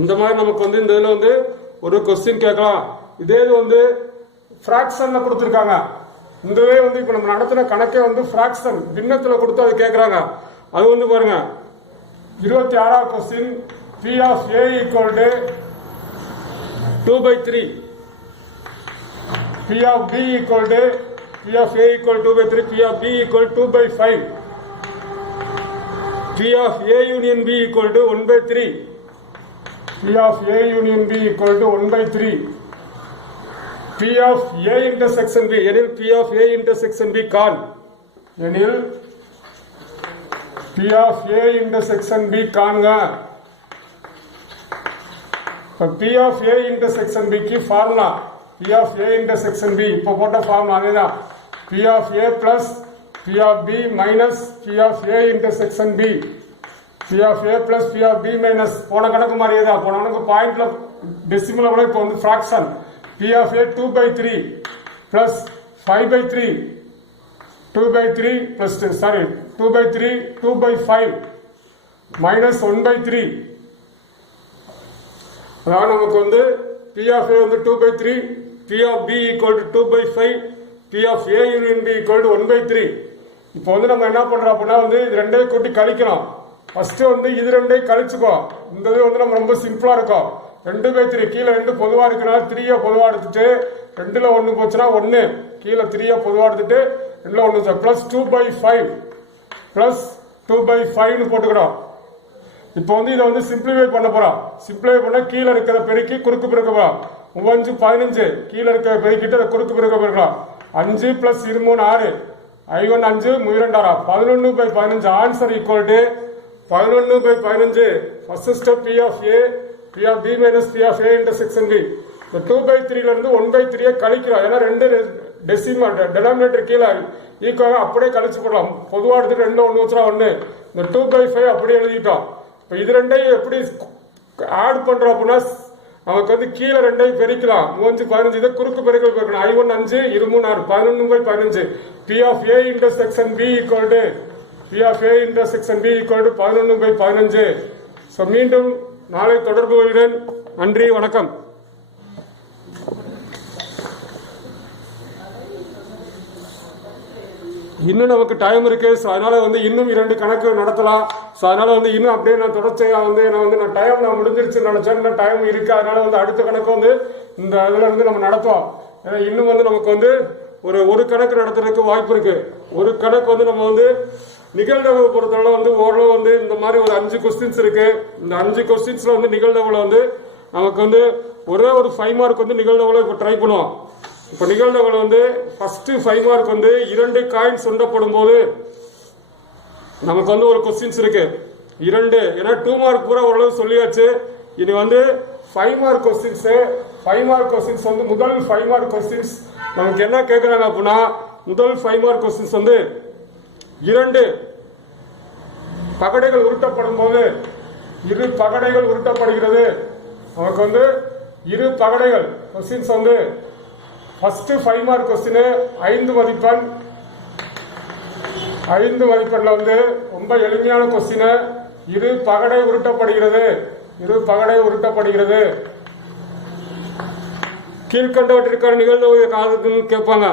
இந்த மாதிரி நமக்கு வந்து இந்த இதுல வந்து ஒரு கொஸ்டின் கேட்கலாம். இதே இது வந்து ஃபிராக்ஷன்ல கொடுத்துருக்காங்க. இந்த இதே வந்து இப்ப நம்ம நடத்தின கணக்கே வந்து ஃபிராக்ஷன் பின்னத்துல கொடுத்து அது கேட்கறாங்க. அது வந்து பாருங்க 26வது question. P of A equal to 2/3. P of B equal to P of A equal 2/3. P of B equal 2/5. P of A union B equal to 1/3. P of A union B equal to 1/3. P of A intersection B. எனில் P of A intersection B காண். எனில் P P of A intersection B காண்க. P of A intersection B की formula P of A intersection B இப்போ போட்ட formula அதேதான். P of A plus P of B minus P of A intersection B. P of A plus P of B minus போன கணக்கு மாதிரியே தான். போன கணக்கு பாயிண்ட்ல டெசிமல விட இப்போ வந்து fraction. P of A 2/3 plus 5/3 2/3 plus 2/3 2/5 minus 1/3. அதாவது நமக்கு வந்து P of A வந்து 2/3, P of B equal to 2/5, P of A union B equal to 1/3. இப்போ வந்து நம்ம என்ன பண்றோம் அப்படின்னா வந்து இது ரெண்டையும் கூட்டி கழிக்கணும். ஃபர்ஸ்ட் வந்து இது ரெண்டையும் கழிச்சுக்கோ. இந்த இது வந்து நம்ம ரொம்ப சிம்பிளா இருக்கும். 2/3 கீழே 2 பொதுவா இருக்குன்னா 3 பொதுவா எடுத்துட்டு 2ல 1 போச்சுன்னா 1 கீழே 3 பொதுவா எடுத்துட்டு 2ல 1 பிளஸ் 2/5 பிளஸ் 2/5 போட்டுக்கிறோம். இப்போ வந்து இதை வந்து சிம்பிளிஃபை பண்ண போறோம். சிம்பிளிஃபை பண்ண கீழே இருக்கிற பெருக்கி குறுக்கு பெருக்க போறோம். 5 15 கீழே இருக்கிற பெருக்கிட்டு அதை குறுக்கு பெருக்க பெருக்கலாம். 5 plus 23 6 I1 5 2 6 11/15 answer equal to 11/15. First step P of A P of B minus P of A intersection B. 2/3 இருந்து 1/3 கழிக்கிறோம். ஏன்னா ரெண்டு டெசிமல் டெனாமினேட்டர் கீழே ஈக்குவல் அப்படியே கழிச்சு போடலாம். பொதுவாக எடுத்துட்டு 2 1 வச்சுனா 1. இந்த 2/5 அப்படியே எழுதிட்டோம். இப்போ இது ரெண்டையும் எப்படி ஆட் பண்றோம் அப்படின்னா நமக்கு வந்து கீழே ரெண்டையும் பெருக்கலாம். 5 15 இதை குறுக்கு பெருக்கல் பெருக்கணும். I1 5 2 3 6 11/15. P of A intersection B equal to P of A intersection B equal to 11/15. So மீண்டும் நாளை தொடர்பு கொள்கிறேன். நன்றி, வணக்கம். இன்னும் நமக்கு டைம் இருக்கு. ஸோ அதனால வந்து இன்னும் 2 கணக்கு நடத்தலாம். ஸோ அதனால வந்து இன்னும் அப்படியே நான் தொடர்ச்சியா வந்து நான் டைம் முடிஞ்சிருச்சுன்னு நினைச்சேன். டைம் இருக்கு. அதனால வந்து அடுத்த கணக்கு வந்து இந்த இதுல இருந்து நம்ம நடத்துவோம். ஏன்னா இன்னும் வந்து நமக்கு வந்து ஒரு கணக்கு நடத்துறதுக்கு வாய்ப்பு இருக்கு. ஒரு கணக்கு வந்து நம்ம வந்து நிகழ்தகவு பொறுத்தவரை வந்து ஓரளவு வந்து இந்த மாதிரி ஒரு 5 கொஸ்டின்ஸ் இருக்கு. இந்த 5 கொஸ்டின்ஸ்ல வந்து நிகழ்தகவுல வந்து நமக்கு வந்து ஒரே ஒரு 5 மார்க் வந்து நிகழ்தகவுல இப்போ ட்ரை பண்ணுவோம். இப்போ நிகழ்தகவுல வந்து ஃபர்ஸ்ட் 5 மார்க் வந்து 2 காயின்ஸ் சொந்தப்படும் போது நமக்கு வந்து ஒரு கொஸ்டின்ஸ் இருக்கு 2. ஏன்னா 2 மார்க் பூரா ஓரளவு சொல்லியாச்சு. இது வந்து 5 மார்க் கொஸ்டின்ஸ். 5 மார்க் கொஸ்டின்ஸ் வந்து முதல் 5 மார்க் கொஸ்டின்ஸ் நமக்கு என்ன கேட்கறாங்க அப்படின்னா முதல் 5 மார்க் கொஸ்டின்ஸ் வந்து 2 பகடைகள் உருட்டப்படும் போது 2 பகடைகள் உருட்டப்படுகிறது. நமக்கு வந்து 2 பகடைகள் கொஸ்டின்ஸ் வந்து ஃபர்ஸ்ட் 5 மார்க் கொஸ்டின் 5 மதிப்பெண். 5 மதிப்பெண்ல வந்து ரொம்ப எளிமையான கொஸ்டின். 2 பகடை உருட்டப்படுகிறது. 2 பகடை உருட்டப்படுகிறது. கீழ்கண்டவற்றிற்கான நிகழ்தகவு காலத்துன்னு கேட்பாங்க.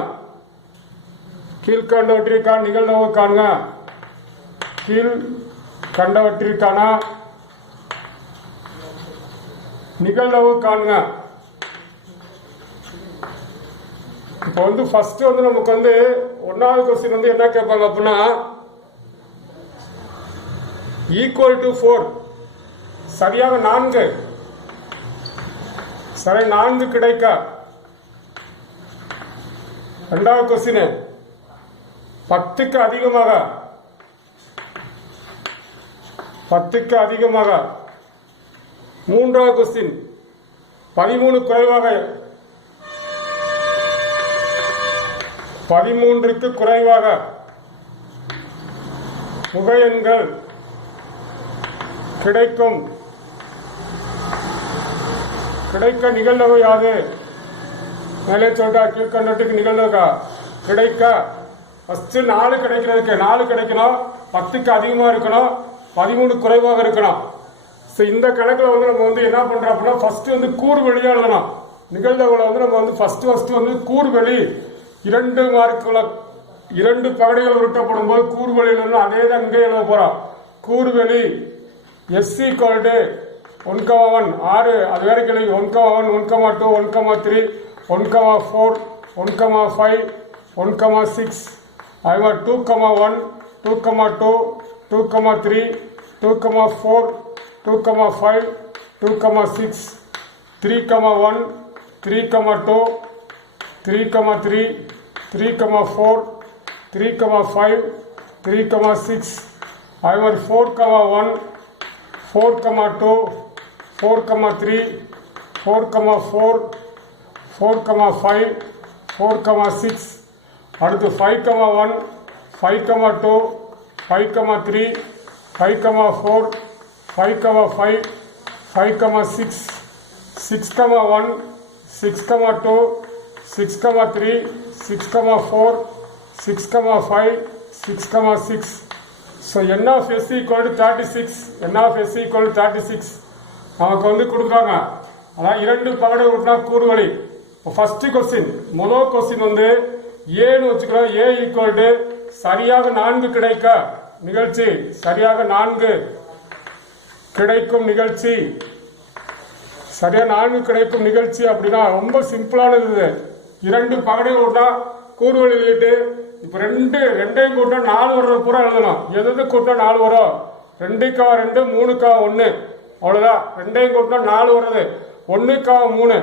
கீழ்கண்டவற்றிற்கான நிகழ்தகவு காணுங்க. கீழ்கண்டவற்றிற்கான நிகழ்தகவு காணுங்க. இப்போ வந்து ஃபர்ஸ்ட் வந்து நமக்கு வந்து 1வது கொஸ்டின் வந்து என்ன கேட்பாங்க அப்படின்னா ஈக்குவல் டு 4 சரியாக 4 சரி 4 கிடைக்க. 2வது கொஸ்டின் 10க்கு அதிகமாக 10க்கு அதிகமாக. 3வது கொஸ்டின் 13 குறைவாக 13க்கு குறைவாக. முக எண்கள் கிடைக்க நிகழ்தகவு யாது? மேலே சொல்றா கீழ்கண்டவற்றுக்கு நிகழ்தகவு கிடைக்க. ஃபர்ஸ்ட் 4 கிடைக்கிறதுக்கு 4 கிடைக்கணும். 10க்கு அதிகமா இருக்கணும். 13 குறைவாக இருக்கணும். இந்த கணக்குல வந்து நம்ம வந்து என்ன பண்றோம் அப்படின்னா ஃபர்ஸ்ட் வந்து கூறு வெளியே எழுதணும். நிகழ்தகவுல வந்து நம்ம வந்து ஃபர்ஸ்ட் வந்து கூறு வெளி 2 மார்க்குல 2 பகடைகள் உருட்டப்படும் போது கூறு வெளி எழுதணும். அதே தான் இங்கே எழுத போறோம். கூறு வெளி S equal to 1,1 6 அது வேற கேள்வி 1,1 1,2 1,3 1,4 1,5 1,6 அதுமாதிரி 2,1 2,2 2,3 2,4 2,5 2,6 3,1 3,2 3,3 3,4 3,5 3,6 அதே மாதிரி 4,1 4,2 4,3 4,4 4,5 4,6 அடுத்து 5,1 5,2 5,3 5,4 5,5 5,6 6,1 6,2 6,3 6,4 6,5 6,6. So n of s equal to 36. n of s equal to 36 நமக்கு வந்து கொடுக்குறாங்க. அதான் இரண்டு பகடை உருட்டினா கூறுவழி. ஃபர்ஸ்ட் கொஸ்டின் முதல் கொஸ்டின் வந்து ஏன்னு வச்சுக்கிறோம். ஏ ஈக்குவல் டு சரியாக 4 கிடைக்க நிகழ்ச்சி, சரியாக 4 கிடைக்கும் நிகழ்ச்சி, சரியா 4 கிடைக்கும் நிகழ்ச்சி அப்படின்னா ரொம்ப சிம்பிளானது இது. இரண்டு பகடை உருட்டினா கூறுவழி எழுதிட்டு இப்ப ரெண்டையும் கூட்டினா 4 வர்றது பூரா எழுதணும். எது கூட்டினா 4 வரும்? 2,2 3,1 அவ்வளவுதான். ரெண்டையும் கூட்டினா 4 வர்றது 1,3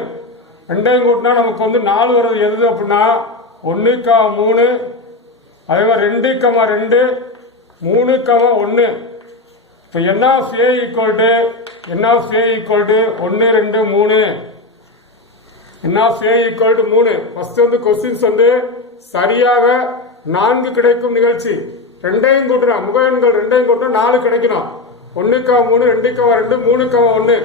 ரெண்டையும் கூட்டினா நமக்கு வந்து 4 வர்றது எது அப்படின்னா 1,3 அதே மாதிரி 2,2 3,1. இப்போ n of a equal to 1 2 3 n of a equal to 3. First வந்து கொஸ்டின்ஸ் வந்து சரியாக 4 கிடைக்கும் நிகழ்ச்சி. ரெண்டையும் கூட்டினா முக எண்கள் ரெண்டையும் கூட்டினா 4 கிடைக்கணும். 1,3 2,2 3,1.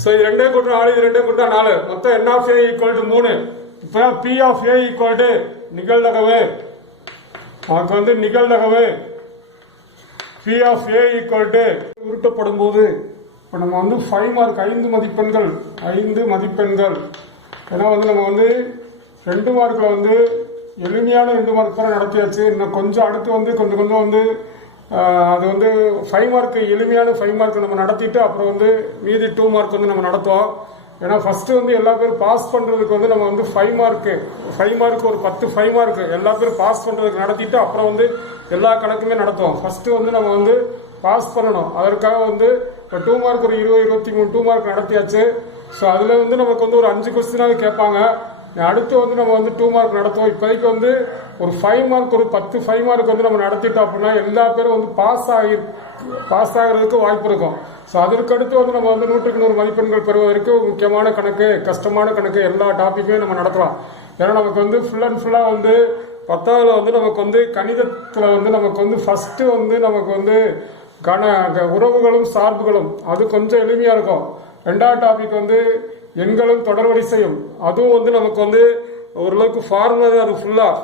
ஸோ இது ரெண்டையும் கூட்டினா 4 இது ரெண்டையும் கூட்டினா 4 மொத்தம் n of a equal to 3. இப்போ p of a equal to நிகழ்தகவு, நமக்கு வந்து நிகழ்தகவு p of a equal to உருட்டப்படும் போது இப்போ நம்ம வந்து 5 மார்க் 5 மதிப்பெண்கள் ஏன்னா வந்து நம்ம வந்து 2 மார்க்கில் வந்து எளிமையான 2 மார்க் தான் நடத்தியாச்சு. இன்னும் கொஞ்சம் அடுத்து வந்து கொஞ்சம் வந்து அது வந்து 5 மார்க் எளிமையான 5 மார்க் நம்ம நடத்திட்டு அப்புறம் வந்து மீதி 2 மார்க் வந்து நம்ம நடத்துவோம். ஏன்னா ஃபர்ஸ்ட் வந்து எல்லா பேரும் பாஸ் பண்றதுக்கு வந்து நம்ம வந்து 5 மார்க் ஒரு 10 5 மார்க் எல்லா பேரும் பாஸ் பண்றதுக்கு நடத்திட்டு அப்புறம் வந்து எல்லா கணக்குமே நடத்துவோம். ஃபர்ஸ்ட் வந்து நம்ம வந்து பாஸ் பண்ணணும். அதற்காக வந்து இப்போ 2 மார்க் ஒரு 20 23 2 மார்க் நடத்தியாச்சு. ஸோ அதில் வந்து நமக்கு வந்து ஒரு 5 கொஸ்டினாவது கேட்பாங்க. அடுத்து வந்து நம்ம வந்து 2 மார்க் நடத்துவோம். இப்போதைக்கு வந்து ஒரு 5 மார்க் ஒரு 10 5 மார்க் வந்து நம்ம நடத்திட்டோம் அப்படின்னா எல்லா பேரும் வந்து பாஸ் ஆகிறதுக்கு வாய்ப்பு இருக்கும். ஸோ அதற்கடுத்து வந்து நம்ம வந்து 100க்கு 100 மதிப்பெண்கள் பெறுவதற்கு முக்கியமான கணக்கு கஷ்டமான கணக்கு எல்லா டாப்பிக்குமே நம்ம நடத்தலாம். ஏன்னா நமக்கு வந்து ஃபுல் அண்ட் ஃபுல்லாக வந்து 10ஆவதுல வந்து நமக்கு வந்து கணிதத்தில் வந்து நமக்கு வந்து ஃபர்ஸ்ட் வந்து நமக்கு வந்து உறவுகளும் சார்புகளும் அது கொஞ்சம் எளிமையாக இருக்கும். 2வது டாபிக் வந்து எண்களும் தொடர் வரிசையும் அதுவும் வந்து நமக்கு வந்து ஓரளவுக்கு ஃபார்முலா தான் அது ஃபுல்லாக.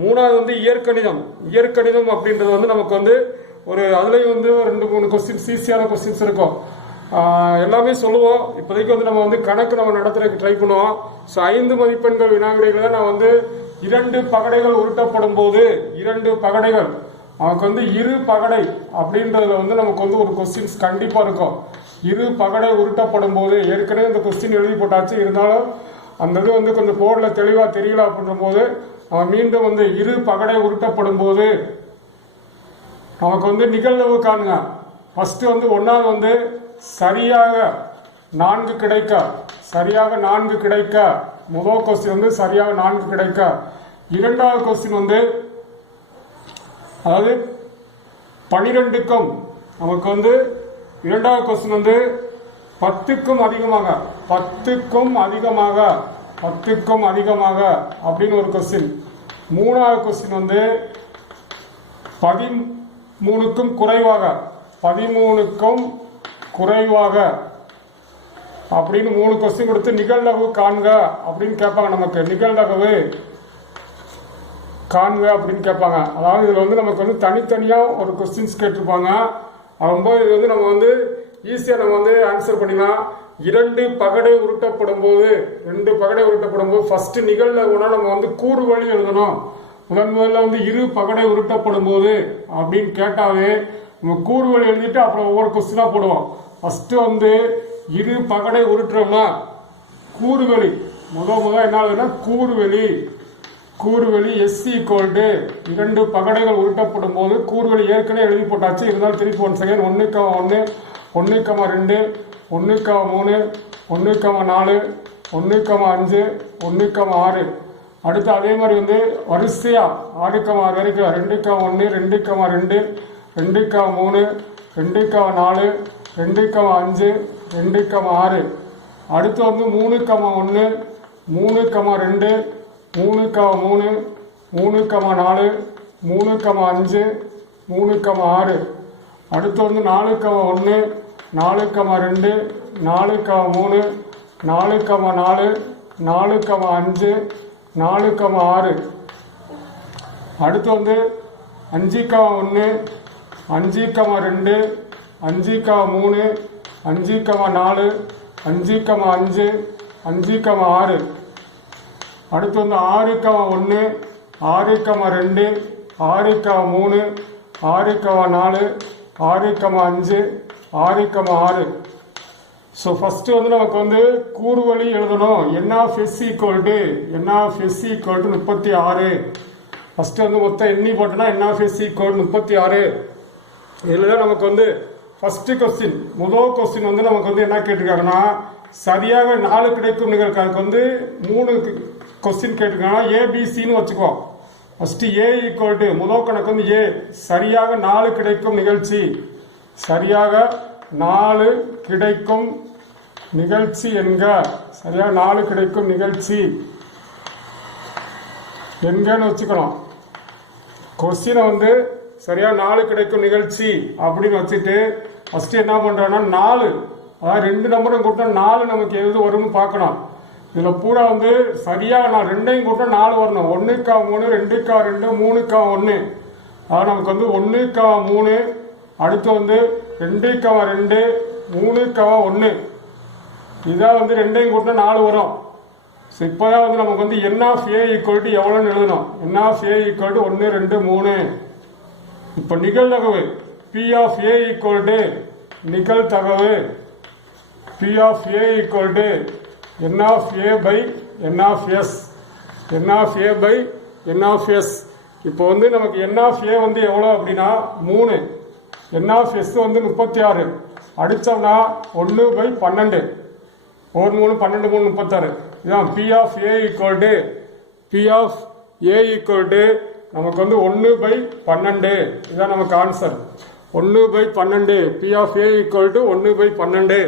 3வது வந்து இயற்கணிதம் அப்படின்றது வந்து நமக்கு வந்து ஒரு அதுலேயும் வந்து 2-3 கொஸ்டின்ஸ் ஈஸியான கொஸ்டின்ஸ் இருக்கும். எல்லாமே சொல்லுவோம். இப்போதைக்கு வந்து நம்ம வந்து கணக்கு நம்ம நடத்துறதுக்கு ட்ரை பண்ணுவோம். ஸோ 5 மதிப்பெண்கள் வினாவிடைகளை நான் வந்து 2 பகடைகள் உருட்டப்படும் போது 2 பகடைகள் நமக்கு வந்து 2 பகடை அப்படின்றதுல வந்து நமக்கு வந்து ஒரு கொஸ்டின்ஸ் கண்டிப்பாக இருக்கும். 2 பகடை உருட்டப்படும் போது ஏற்கனவே இந்த கொஸ்டின் எழுதி போட்டாச்சு. இருந்தாலும் அந்த இது வந்து கொஞ்சம் போர்டில் தெளிவாக தெரியல அப்படின்ற போது நம்ம மீண்டும் வந்து 2 பகடை உருட்டப்படும் போது நமக்கு வந்து நிகழ்வு காணுங்க. ஃபர்ஸ்ட் வந்து 1வது வந்து சரியாக 4 கிடைக்க முதல் கொஸ்டின் வந்து சரியாக 4 கிடைக்க. 2வது கொஸ்டின் வந்து அதாவது 12க்கும் நமக்கு வந்து 2வது கொஸ்டின் வந்து 10க்கும் அதிகமாக அப்படின்னு ஒரு கொஸ்டின். 3வது கொஸ்டின் வந்து 13க்கும் குறைவாக அப்படின்னு 3 கொஸ்டின் கொடுத்து நிகழ்தகவு காண்க அப்படின்னு கேட்பாங்க. நமக்கு நிகழ்தகவு காண்க அப்படின்னு கேட்பாங்க. அதாவது இதில் வந்து நமக்கு வந்து தனித்தனியாக ஒரு கொஸ்டின்ஸ் கேட்டிருப்பாங்க. ஆகும்போது இது வந்து நம்ம வந்து ஈஸியாக நம்ம வந்து ஆன்சர் பண்ணிக்கலாம். 2 பகடை உருட்டப்படும் போது ஃபர்ஸ்ட் நிகழ்தகவுனா நம்ம வந்து கூறு வழி எழுதணும். முதல்ல வந்து 2 பகடை உருட்டப்படும் போது அப்படின்னு கேட்டாவே நம்ம கூறு வழி எழுதிட்டு அப்புறம் ஒவ்வொரு கொஸ்டினா போடுவோம். ஃபர்ஸ்ட் வந்து 2 பகடை உருட்டுறோம்னா கூறுவெளி முதல் என்ன ஆகுதுன்னா கூறுவெளி எஸ் ஈக்குவல் டு 2 பகடைகள் உருட்டப்படும் போது கூறுவெளி ஏற்கனவே எழுதி போட்டாச்சு. இருந்தாலும் திருப்பி 1 செகண்ட் 1,1 1,2 1,3 1,4 1,5 1,6 அடுத்து அதே மாதிரி வந்து வரிசையா 6,6 வரைக்கும் 2,1 2,2 2,3 2,4 2,5 2,6. அடுத்து வந்து 3,1 3,2 3,3 3,4 3,5 3,6. அடுத்து வந்து 4,1 4,2 4,3 4,4 4,5 4,6. அடுத்து வந்து 5,1 5,2 5,3 5,4 5,5 5,6. அடுத்து வந்து 6,1 6,2 6,3 6,4 6,5 6,6. ஸோ ஃபஸ்ட்டு வந்து நமக்கு வந்து கூறுவழி எழுதணும். n of s equal to n of s equal to 36. First வந்து மொத்தம் எண்ணி போட்டோன்னா n of s ஈக்குவல் 36. இதில் தான் நமக்கு வந்து ஃபஸ்ட்டு கொஸ்டின் முதல் கொஸ்டின் வந்து நமக்கு வந்து என்ன கேட்டிருக்காங்கன்னா சரியாக 4 கிடைக்கும் நிகழ்காலுக்கு வந்து 3 கொஸ்டின் கேட்டிருக்காங்கன்னா ஏபிசின்னு வச்சுக்குவோம். ஃபஸ்ட்டு ஏ ஈக்குவல் டு முதல் கணக்கு வந்து ஏ சரியாக 4 கிடைக்கும் நிகழ்ச்சி சரியாக 4 கிடைக்கும் நிகழ்ச்சி என்க சரியாக 4 கிடைக்கும் நிகழ்ச்சி என்கன்னு வச்சுக்கணும். கொஸ்டினை வந்து சரியா 4 கிடைக்கும் நிகழ்ச்சி அப்படின்னு வச்சுட்டு ஃபர்ஸ்ட் என்ன பண்றோம்னா 4 அதாவது 2 நம்பரும் கூட்டினா 4 நமக்கு எது வரும்னு பார்க்கணும். இதுல பூரா வந்து சரியா நான் 2ஐயும் கூட்டினா 4 வரணும். 1,3 2,2 3,1 அதாவது நமக்கு வந்து 1,3 அடுத்து வந்து 2,2 3,1 இதான் வந்து 2ஐயும் கூட்டினா 4 வரும். ஸோ இப்போதான் வந்து நமக்கு வந்து n of a equal to எவ்வளோன்னு எழுதணும். n of a equal to 1 2 3. இப்போ நிகழ்தகவு p of a equal to நிகழ்தகவு p of a equal to n of a by n of s n of a by n of s. இப்போ வந்து நமக்கு n of a வந்து எவ்வளோ அப்படின்னா 3, n of s வந்து 36. அடித்தோம்னா 1/12 ஒரு 3 12 3 36. இதான் p of a equal to p of a equal to நமக்கு வந்து 1/12. இதான் நமக்கு answer 1/12. p of a equal to 1/12.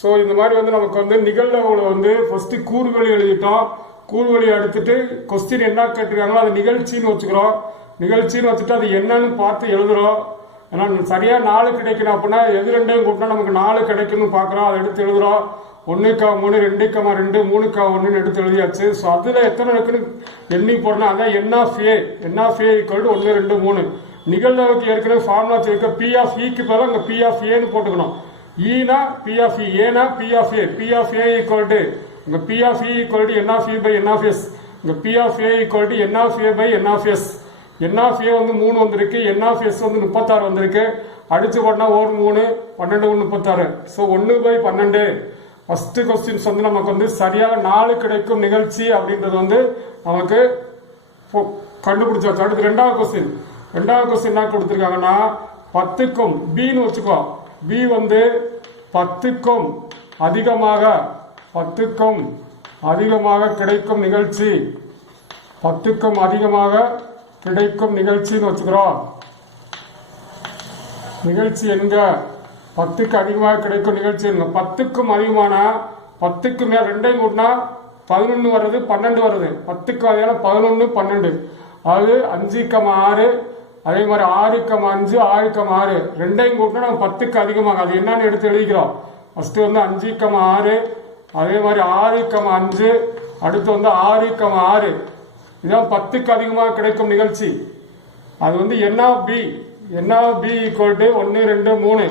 So இந்த மாதிரி வந்து நமக்கு வந்து நிகழ்வுல வந்து ஃபர்ஸ்ட் கூறுவழி எழுதிட்டோம். கூறுவழி எடுத்துட்டு கொஸ்டின் என்ன கேட்டிருக்காங்களோ அது நிகழ்ச்சின்னு வச்சுக்கிறோம். நிகழ்ச்சின்னு வச்சுட்டு அது என்னன்னு பார்த்து எழுதுறோம். ஏன்னா சரியா 4 கிடைக்கணும் அப்படின்னா எது 2ஐயும் கூட்டினா நமக்கு 4 கிடைக்கும்னு பார்க்குறோம். அதை எடுத்து எழுதுறோம். 1,3 2,2 3,1 எடுத்து எழுதியாச்சு. ஸோ அதில் எத்தனை இருக்குன்னு எண்ணி போடணும். அதான் n of a equal to 1 2 3. நிகழ்வுக்கு ஏற்கனவே ஃபார்முலா வச்சிருக்க p of eக்கு பதிலாக அங்கே p of aன்னு போட்டுக்கணும். ஈனா p of e ஏனா p of a equal to இங்கே p of e equal to n of e by n of s. இங்கே p of a equal to n of a by n of s. n of a வந்து 3 வந்திருக்கு, n of s வந்து 36 வந்திருக்கு. அடிச்சு போட்டா ஒரு 3 12 36. So 1/12. First questions வந்து நமக்கு வந்து சரியாக 4 கிடைக்கும் நிகழ்ச்சி அப்படின்றது வந்து நமக்கு கண்டுபிடிச்சாச்சு. அடுத்து ரெண்டாவது கொஸ்டின் என்ன கொடுத்துருக்காங்கன்னா 10க்கும் பின்னு வச்சுக்கோ. பி வந்து 10க்கும் அதிகமாக கிடைக்கும் நிகழ்ச்சி 10க்கும் அதிகமாக கிடைக்கும் நிகழ்ச்சின்னு வச்சுக்கிறோம். நிகழ்ச்சி எங்க 10க்கு அதிகமாக கிடைக்கும் நிகழ்ச்சி எங்க 10க்கும் அதிகமான 10க்கு மேல 2ஐயும் கூட்டினா 11 வருது 12 வருது. 10க்கு அதிகமான 11 12 அது 5,6. அதே மாதிரி 6,5 6,6 2ஐயும் கூட்டினா நம்ம 10க்கு அதிகமாக அது என்னன்னு எடுத்து எழுதிக்கிறோம். ஃபர்ஸ்ட் வந்து 5,6 அதே மாதிரி 6,5 அடுத்து வந்து 6,6 இதான் 10க்கு அதிகமாக கிடைக்கும் நிகழ்ச்சி. அது வந்து n of b equal to 1 2 3.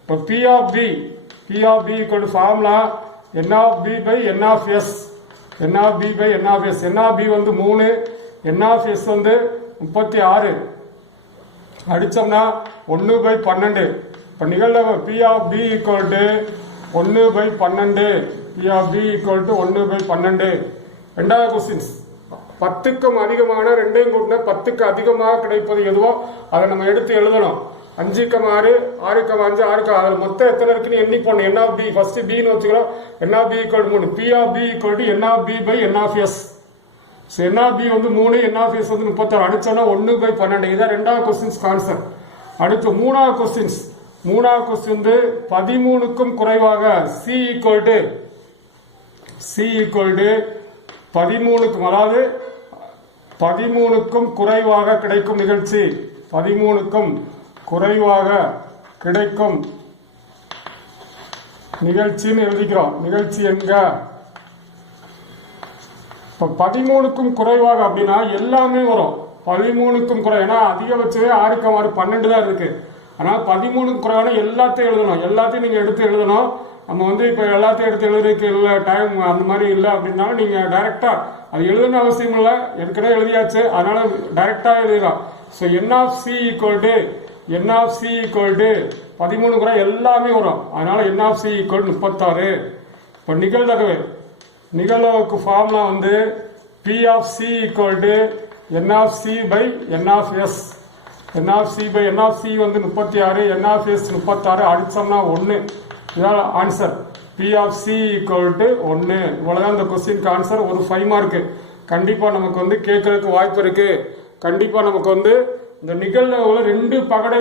இப்போ p of b equal to formula n of b by n of s. n of b by n of s. n of b வந்து 3, n of s வந்து 36. அடிச்சோம்னா 1/12. இப்போ நிகழ்வு p of b equal to 1/12. p of b equal to 1/12. ரெண்டாவது questions 10க்கும் அதிகமான 2ஐயும் கூட்டினா 10க்கு அதிகமாக கிடைப்பது எதுவோ அதை நம்ம எடுத்து எழுதணும். 5,6 6,5 6,6 மொத்தம் எத்தனை இருக்குன்னு எண்ணி போடணும். n of b ஃபர்ஸ்ட் பின்னு வச்சுக்கிறோம். n of b equal to 3. p of b equal to n of b by n of s. n of b வந்து 3, n of s வந்து 36. அடிச்சோன்னா 1/12. இதான் ரெண்டாவது கொஸ்டின்ஸ் ஆன்சர். அடுத்து மூணாவது கொஸ்டின் வந்து 13க்கும் குறைவாக C ஈக்குவல் டு 13க்கும், அதாவது 13க்கும் குறைவாக கிடைக்கும் நிகழ்ச்சி, 13க்கும் குறைவாக கிடைக்கும் நிகழ்ச்சின்னு எழுதிக்கிறோம். நிகழ்ச்சி எங்க? இப்போ 13க்கும் குறைவாக அப்படின்னா எல்லாமே வரும். 13க்கும் குறை, ஏன்னா அதிகபட்சமே 6 12 தான் இருக்கு. ஆனால் 13க்கும் குறைவான எல்லாத்தையும் எழுதணும். எல்லாத்தையும் நீங்கள் எடுத்து எழுதணும். நம்ம வந்து இப்போ எல்லாத்தையும் எடுத்து எழுதுறதுக்கு இல்லை, டைம் அந்த மாதிரி இல்லை அப்படின்னாலும் நீங்கள் டைரெக்டாக அது எழுதணும் அவசியம் இல்லை, ஏற்கனவே எழுதியாச்சு, அதனால டைரெக்டாக எழுதிடலாம். So N of C equal to 13 குறை எல்லாமே வரும். அதனால N of C ஈக்குவல் 36. இப்போ நிகழ்தகவுக்கு ஃபார்முலா வந்து P of C equal to N of C by N of S. N of C by N of C வந்து 36, N of S 36, அடிச்சோம்னா 1. இதான் answer. P of C equal to 1. இவ்வளவுதான் இந்த கொஸ்டினுக்கு answer. ஒரு 5 mark கண்டிப்பா நமக்கு வந்து கேட்கறதுக்கு வாய்ப்பு இருக்கு. கண்டிப்பா நமக்கு வந்து இந்த நிகழ்வுல 2 பகடை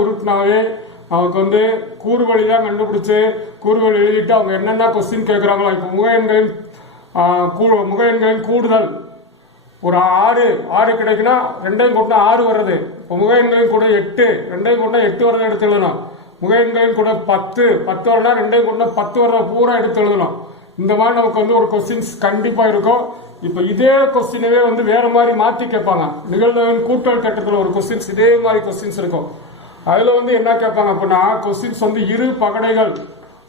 உருட்டினாவே நமக்கு வந்து கூறுவழி தான் கண்டுபிடிச்சு கூறுவழி எழுதிட்டு அவங்க என்னென்ன கொஸ்டின் கேட்கறாங்களோ. இப்போ முக எண்களின் கூடுதல் ஒரு 6 கிடைக்குன்னா 2 கூட்டினா 6 வர்றது. இப்போ முக எண்களின் கூட 8, 2 கூட்டினா 8 வரதை எடுத்து எழுதணும். முக எண்களின் கூட 10 வரனா 2 கூட்டினா 10 வரதை பூரா எடுத்து எழுதணும். இந்த மாதிரி நமக்கு வந்து ஒரு கொஸ்டின்ஸ் கண்டிப்பா இருக்கும். இப்போ இதே கொஸ்டினவே வந்து வேற மாதிரி மாத்தி கேட்பாங்க. நிகழ்வின் கூட்டல் கட்டத்தில் ஒரு கொஸ்டின்ஸ் இதே மாதிரி கொஸ்டின்ஸ் இருக்கும். அதுல வந்து என்ன கேட்பாங்க அப்படின்னா, கொஸ்டின்ஸ் வந்து இரு பகடைகள்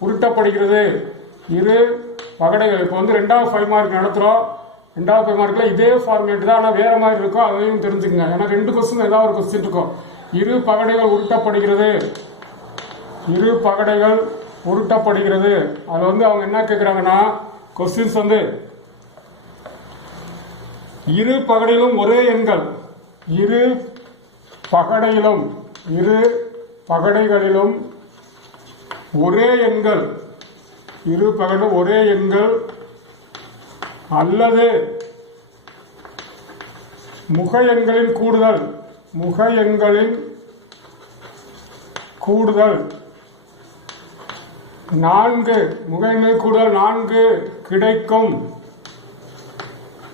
உருட்டப்படுகிறது. இரு பகடைகள் இப்போ வந்து 2வது 5 மார்க் நடத்துறோம். 2வது 5 மார்க்ல இதே ஃபார்மேட் தான், ஆனால் வேற மாதிரி இருக்கும். அதையும் தெரிஞ்சுக்கங்க. ஏன்னா 2 கொஸ்டின் ஏதாவது ஒரு கொஸ்டின் இருக்கும். இரு பகடைகள் உருட்டப்படுகிறது. அது வந்து அவங்க என்ன கேட்கிறாங்கன்னா, கொஸ்டின்ஸ் வந்து இரு பகடையிலும் ஒரே எண்கள், இரு பகடைகளிலும் ஒரே எண்கள் அல்லது முக எண்களின் கூடுதல் 4 முக எண்களின் கூடுதல்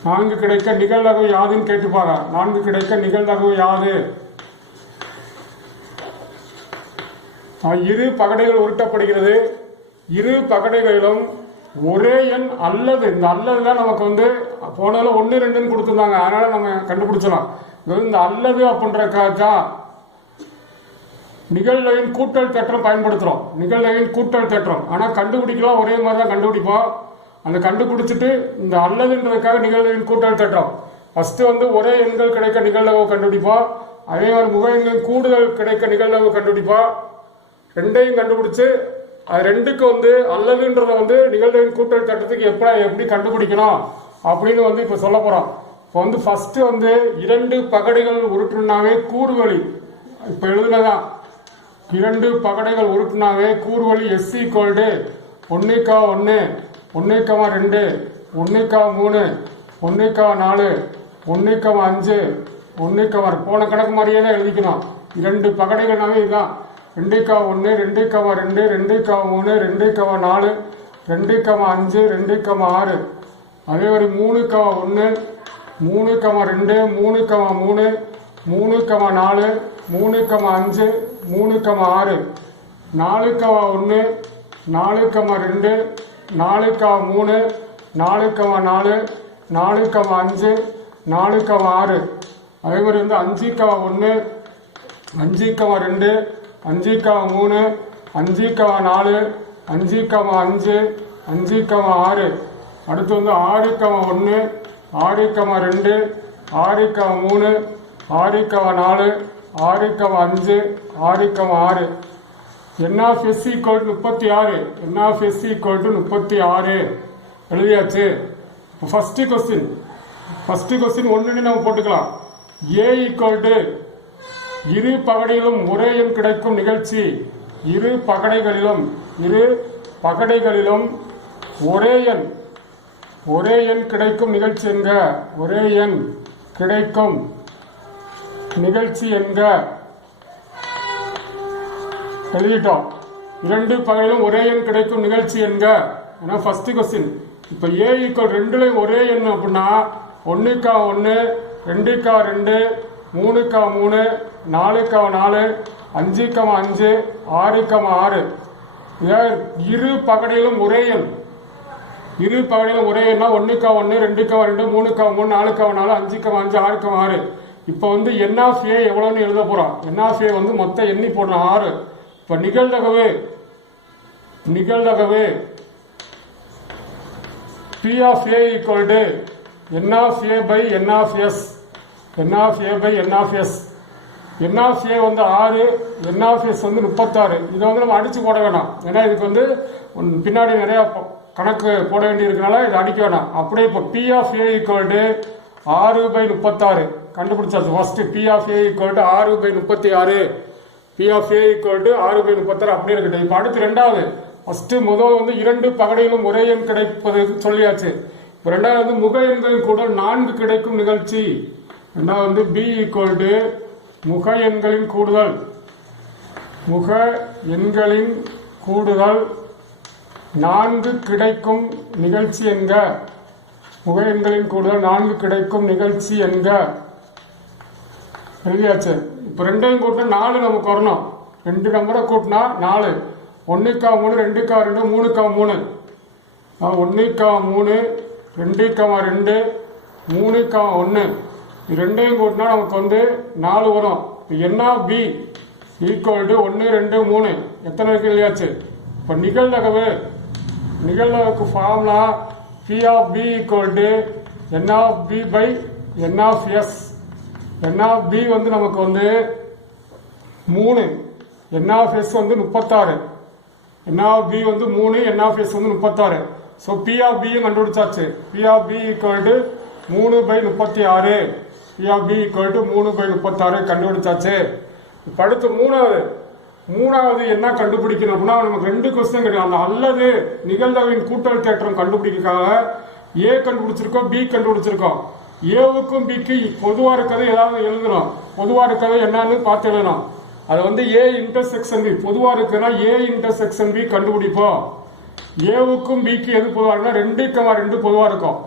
4 கிடைக்க நிகழ்தகவு யாதுன்னு கேட்டுப்பாங்க. 4 கிடைக்க நிகழ்தகவு யாது? இரு பகடைகள் உருட்டப்படுகிறது. இரு பகடைகளிலும் ஒரே எண் அல்லது, இந்த அல்லது தான் நமக்கு வந்து போனால 1 2ன்னு கொடுத்துருந்தாங்க. அதனால நம்ம கண்டுபிடிச்சலாம். இந்த அல்லது அப்படின்றக்காக நிகழ்தகவின் கூட்டல் தேற்றம் பயன்படுத்துறோம். நிகழ்தகவின் கூட்டல் தேற்றம் ஆனா கண்டுபிடிக்கலாம் ஒரே மாதிரி தான் கண்டுபிடிப்போம். அந்த கண்டுபிடிச்சிட்டு இந்த அல்லதுன்றதுக்காக நிகழ்தகவின் கூட்டல் தேற்றம் ஃபர்ஸ்ட் வந்து ஒரே எண்கள் கிடைக்க நிகழ்தகவு கண்டுபிடிப்போம். அதே மாதிரி முக எண்களின் கூடுதல் கிடைக்க நிகழ்தகவு கண்டுபிடிப்போம். 2ஐயும் கண்டுபிடிச்சு அது 2க்கு வந்து அல்லதுன்றத வந்து நிகழ்தகவின் கூட்டல் தேற்றத்துக்கு எப்படி கண்டுபிடிக்கணும் அப்படின்னு வந்து இப்ப சொல்ல போறோம். இப்போ வந்து ஃபர்ஸ்ட் வந்து 2 பகடைகள் உருட்டுனாவே கூறுவழி இப்ப எழுதுனதான். 2 பகடைகள் உருட்டுனாவே கூறுவழி S ஈக்குவல் டு 1:1, 1:2, 1:3, 1:4, 1:5, 1:6 போன கணக்கு மாதிரியே தான் எழுதிக்கணும். 2 பகடைகள்னாவே இதுதான். 2:1, 2:2, 2:3, 2:4, 2:5, 2:6. அதே மாதிரி 3:1, 3:2, 3:3, 3:4, 3:5, 3:6, 4:1, 4:2, 4:3, 4:4, 4:5, 4:6. அதே மாதிரி வந்து 5:1, 5:2, 5:3, 5:4, 5:5, 5:6. அடுத்து வந்து 6:1, 6:2, 6:3, 6:4, 6:5, 6:6. N of S equal to 36. N of S equal to 36 எழுதியாச்சு. ஃபர்ஸ்ட் கொஸ்டின் 1 நம்ம போட்டுக்கலாம். A ஈக்குவல் டு இரு பகடையிலும் ஒரே எண் கிடைக்கும் நிகழ்ச்சி. இரு பகடைகளிலும் ஒரே எண் கிடைக்கும் நிகழ்ச்சி என்க. ஒரே எண் கிடைக்கும் நிகழ்ச்சி என்க. எழுதிட்டோம். இரண்டு பகையிலும் ஒரே எண் கிடைக்கும் நிகழ்ச்சி என்க. First question. இப்ப ஏ ஈக்குவல் ரெண்டுலையும் ஒரே எண் அப்படின்னா 1/1, 2/2, 3/3, 4/4, 5/5, 6/6. இரு பகடையிலும் ஒரே எண். இரு பகடையிலும் ஒரே எண்ணா 1/1, 2/2, 3/3, 4/4, 5/5, 6/6. இப்போ வந்து என் ஆஃப் ஏ எவ்வளோன்னு எழுத போறோம். என் ஆஃப் ஏ வந்து மொத்த எண்ணி போடணும் 6. இப்போ நிகழ்தகவு P of A equal to N of A by N of S. N of A by N of S. N of A வந்து 6, N of S வந்து 36. இதை வந்து நம்ம அடிச்சு போட வேணாம். ஏன்னா இதுக்கு வந்து பின்னாடி நிறைய கணக்கு போட வேண்டி இருக்கனால இதை அடிக்க வேணாம். அப்படியே இப்போ P of A equal to 6/36 கண்டுபிடிச்சாச்சு. First P of A equal to 6/36. P of A equal to 6/36 அப்படியே இருக்கட்டும். இப்போ அடுத்து ரெண்டாவது. ஃபர்ஸ்ட் முதல் வந்து இரண்டு பகடையிலும் ஒரே எண் கிடைப்பது சொல்லியாச்சு. இப்போ ரெண்டாவது வந்து முக எண்களின் கூட 4 கிடைக்கும் நிகழ்ச்சி. ரெண்டாவது வந்து B equal to முக எண்களின் கூடுதல். முக எண்களின் கூடுதல் 4 கிடைக்கும் நிகழ்ச்சி என்க. முக எண்களின் கூடுதல் 4 கிடைக்கும் நிகழ்ச்சி என்க. எழுதியாச்சு. இப்போ ரெண்டையும் கூட்டினா 4 நமக்கு வரணும். 2 நம்பரை கூட்டினா 4. 1/3, 2/2, 3/3. 1/3, 2/2, 3/1. இது ரெண்டையும் கூட்டினா நமக்கு வந்து 4 வரும். என்ன பி ஈக்குவல் டு 1, 2, 3 எத்தனை இருக்கு இல்லையாச்சு. இப்போ நிகழ்தகவுக்கு formula P of B equal to N of B by N of S. N of B வந்து நமக்கு வந்து 3, N of S வந்து 36. N of B வந்து 3, N of S வந்து 36. ஸோ P of B கண்டுபிடிச்சாச்சு. P of B equal to 3/36. P of B equal to 3/36 கண்டுபிடிச்சாச்சு. இப்போ அடுத்து மூணாவது என்ன கண்டுபிடிக்கணும் அப்படின்னா நமக்கு 2 கொஸ்டின் கிடையாது. அல்லது நிகழ்தகவின் கூட்டல் தேற்றம் கண்டுபிடிக்கிறதுக்காக ஏ கண்டுபிடிச்சிருக்கோம், பி கண்டுபிடிச்சிருக்கோம். ஏவுக்கும் பிக்கு பொதுவா இருக்கிறது ஏதாவது எழுதணும். பொதுவா இருக்கிறது என்னன்னு பார்த்து எழுதணும். அது வந்து ஏ இன்டர்செக்ஷன் பி பொதுவா இருக்குன்னா ஏ இன்டர்செக்ஷன் பி கண்டுபிடிப்போம். ஏவுக்கும் பிக்கு எது பொதுவா இருக்குன்னா 2/2 பொதுவா இருக்கும்.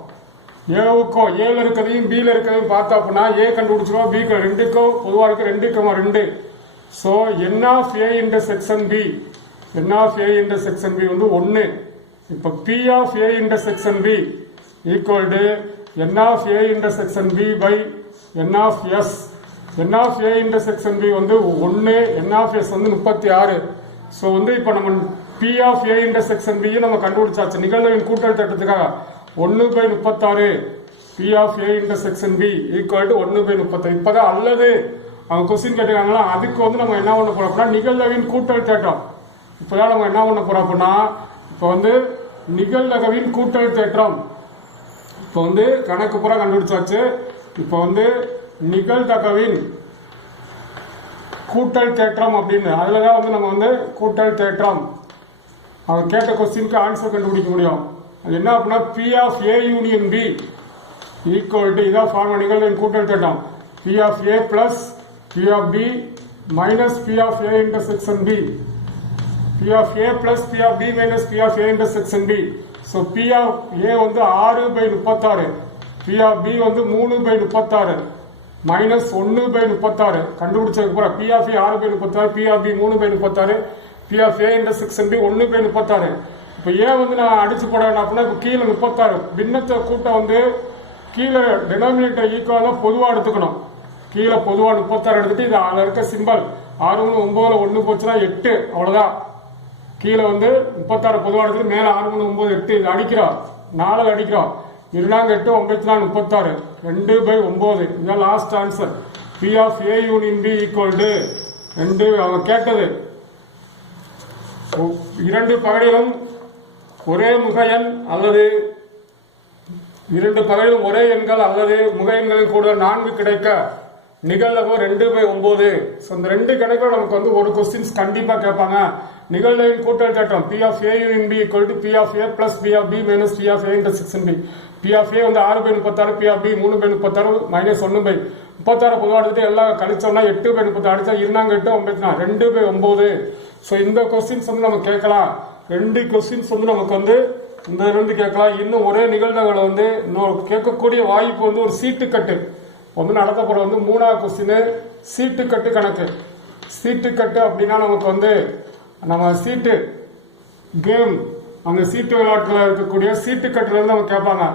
ஏவுக்கும் ஏல இருக்கிறதையும் பில இருக்கிறதையும் பார்த்தா அப்படின்னா ஏ கண்டுபிடிச்சிருவோம், பி 2க்கும் பொதுவா இருக்கு 2/2. So N of A intersection B, N of A intersection B வந்து 1. இப்போ P of A intersection B equal to N of A intersection B by N of S. N of A intersection B வந்து 1, N of S வந்து 36. So வந்து இப்போ நம்ம P of A intersection B நம்ம கண்டுபிடிச்சாச்சு. நிகழ்தகவின் கூட்டல் தேற்றத்துக்காக 1/36 P of A intersection B equal to 1/36. இப்போதான் அல்லது அவங்க கொஸ்டின் கேட்டுக்காங்களா, அதுக்கு வந்து நம்ம என்ன பண்ண போறோம் அப்படின்னா நிகழ்தகவின் கூட்டல் தேற்றம். இப்போதான் நம்ம என்ன பண்ண போறோம் அப்படின்னா இப்போ வந்து நிகழ்தகவின் கூட்டல் தேற்றம். இப்போ வந்து கணக்கு பூரா கண்டுபிடிச்சாச்சு. இப்போ வந்து நிகழ்தகவின் கூட்டல் தேற்றம் அப்படின்னு அதுலதான் வந்து நம்ம வந்து கூட்டல் தேற்றம் அவங்க கேட்ட கொஸ்டினுக்கு ஆன்சர் கண்டுபிடிக்க முடியும். அது என்ன அப்படின்னா P of A union B equal to இதான் ஃபார்முலா நிகழ்தகவின் கூட்டல் தேற்றம். P of A plus P of B minus P of A intersection B. P of A plus P of B minus P of A intersection B. So P of A வந்து 6/36. P of B வந்து 3/36 minus 1/36 கண்டுபிடிச்சதுக்கு அப்புறம் P of A 6/36, P of B 3/36, P of A intersection B 1/36. இப்போ A வந்து நான் அடிச்சு போட வேண்டாம் அப்படின்னா இப்போ கீழே 36 பின்னத்தை கூட்டம் வந்து கீழே டெனாமினேட்டர் ஈக்குவலாக பொதுவாக எடுத்துக்கணும். கீழே பொதுவாக 36 எடுத்துட்டு இது அதில் இருக்க சிம்பல் 6, 9 1 போச்சுன்னா 8 அவ்வளோதான். கீழே வந்து 36 பொதுவாக எடுத்துட்டு மேலே 6, 9 8 இது அடிக்கிறோம். 4 அடிக்கிறோம். 2 8 9 36 2/9 இதுதான் last answer. P of A union B equal to 2. அவங்க கேட்டது இரண்டு பகடையிலும் ஒரே முக எண் அல்லது இரண்டு பகடையிலும் ஒரே எண்கள் அல்லது முக எண்களின் கூட 4 கிடைக்க நிகழ்தகவு 2/9. ஸோ இந்த 2 கணக்கில் நமக்கு வந்து ஒரு கொஸ்டின்ஸ் கண்டிப்பா கேட்பாங்க. நிகழ்தகவின் கூட்டல் தேற்றம் P of A union B equal to P of A plus P of B minus P of A intersection B. P of A வந்து 6/36, P of B 3/36 minus 36 பொதுவாக எடுத்துட்டு எல்லாம் கழிச்சோம்னா 8 பை 36 அடிச்சா 2 2 பை 9. ஸோ இந்த கொஸ்டின்ஸ் வந்து நம்ம கேட்கலாம். 2 questions வந்து நமக்கு வந்து இந்த இருந்து கேட்கலாம். இன்னும் ஒரே நிகழ்வுகளை வந்து கேட்கக்கூடிய வாய்ப்பு வந்து ஒரு சீட்டுக்கட்டு வந்து நடத்தப்படுற வந்து 3வது கொஸ்டின் சீட்டுக்கட்டு கணக்கு. சீட்டுக்கட்டு அப்படின்னா நமக்கு வந்து நம்ம சீட்டு கேம் அந்த சீட்டு விளையாட்டுல இருக்கக்கூடிய சீட்டுக்கட்டுல இருந்து நம்ம கேட்பாங்க.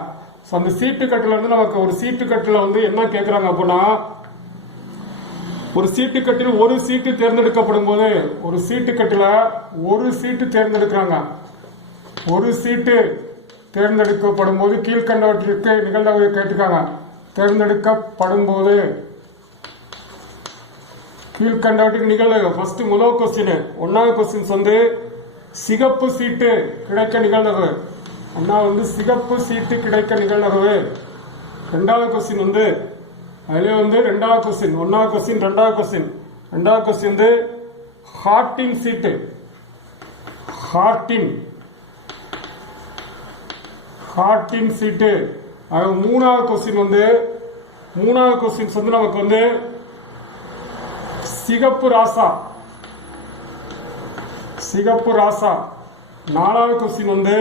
ஸோ அந்த சீட்டுக்கட்டுல இருந்து நமக்கு ஒரு சீட்டுக்கட்டுல வந்து என்ன கேட்கறாங்க அப்படின்னா, ஒரு சீட்டுக்கட்டில் ஒரு சீட்டு தேர்ந்தெடுக்கப்படும் போது ஒரு சீட்டுக்கட்டுல ஒரு சீட்டு தேர்ந்தெடுக்கிறாங்க. ஒரு சீட்டு தேர்ந்தெடுக்கப்படும் போது கீழ்கண்டவற்றிற்கு நிகழ்தகவை கேட்டுக்காங்க. தேர்ந்தெடுக்கப்படும் போது கீழ்கண்டவற்றுக்கு நிகழ்தகவு. ஃபர்ஸ்ட் முதல் கொஸ்டின் 1வது கொஸ்டின்ஸ் வந்து சிகப்பு சீட்டு கிடைக்க நிகழ்தகவு. ஒன்னா வந்து சிகப்பு சீட்டு கிடைக்க நிகழ்தகவு. 2வது கொஸ்டின் வந்து அதுல வந்து 2வது கொஸ்டின் 1வது கொஸ்டின் 2வது கொஸ்டின் 2வது கொஸ்டின் வந்து ஹார்டின் சீட்டு. ஹார்டின் சீட்டு. 3வது கொஸ்டின் வந்து 3வது கொஸ்டின்ஸ் வந்து நமக்கு வந்து சிகப்பு ராசா. 4வது கொஸ்டின் வந்து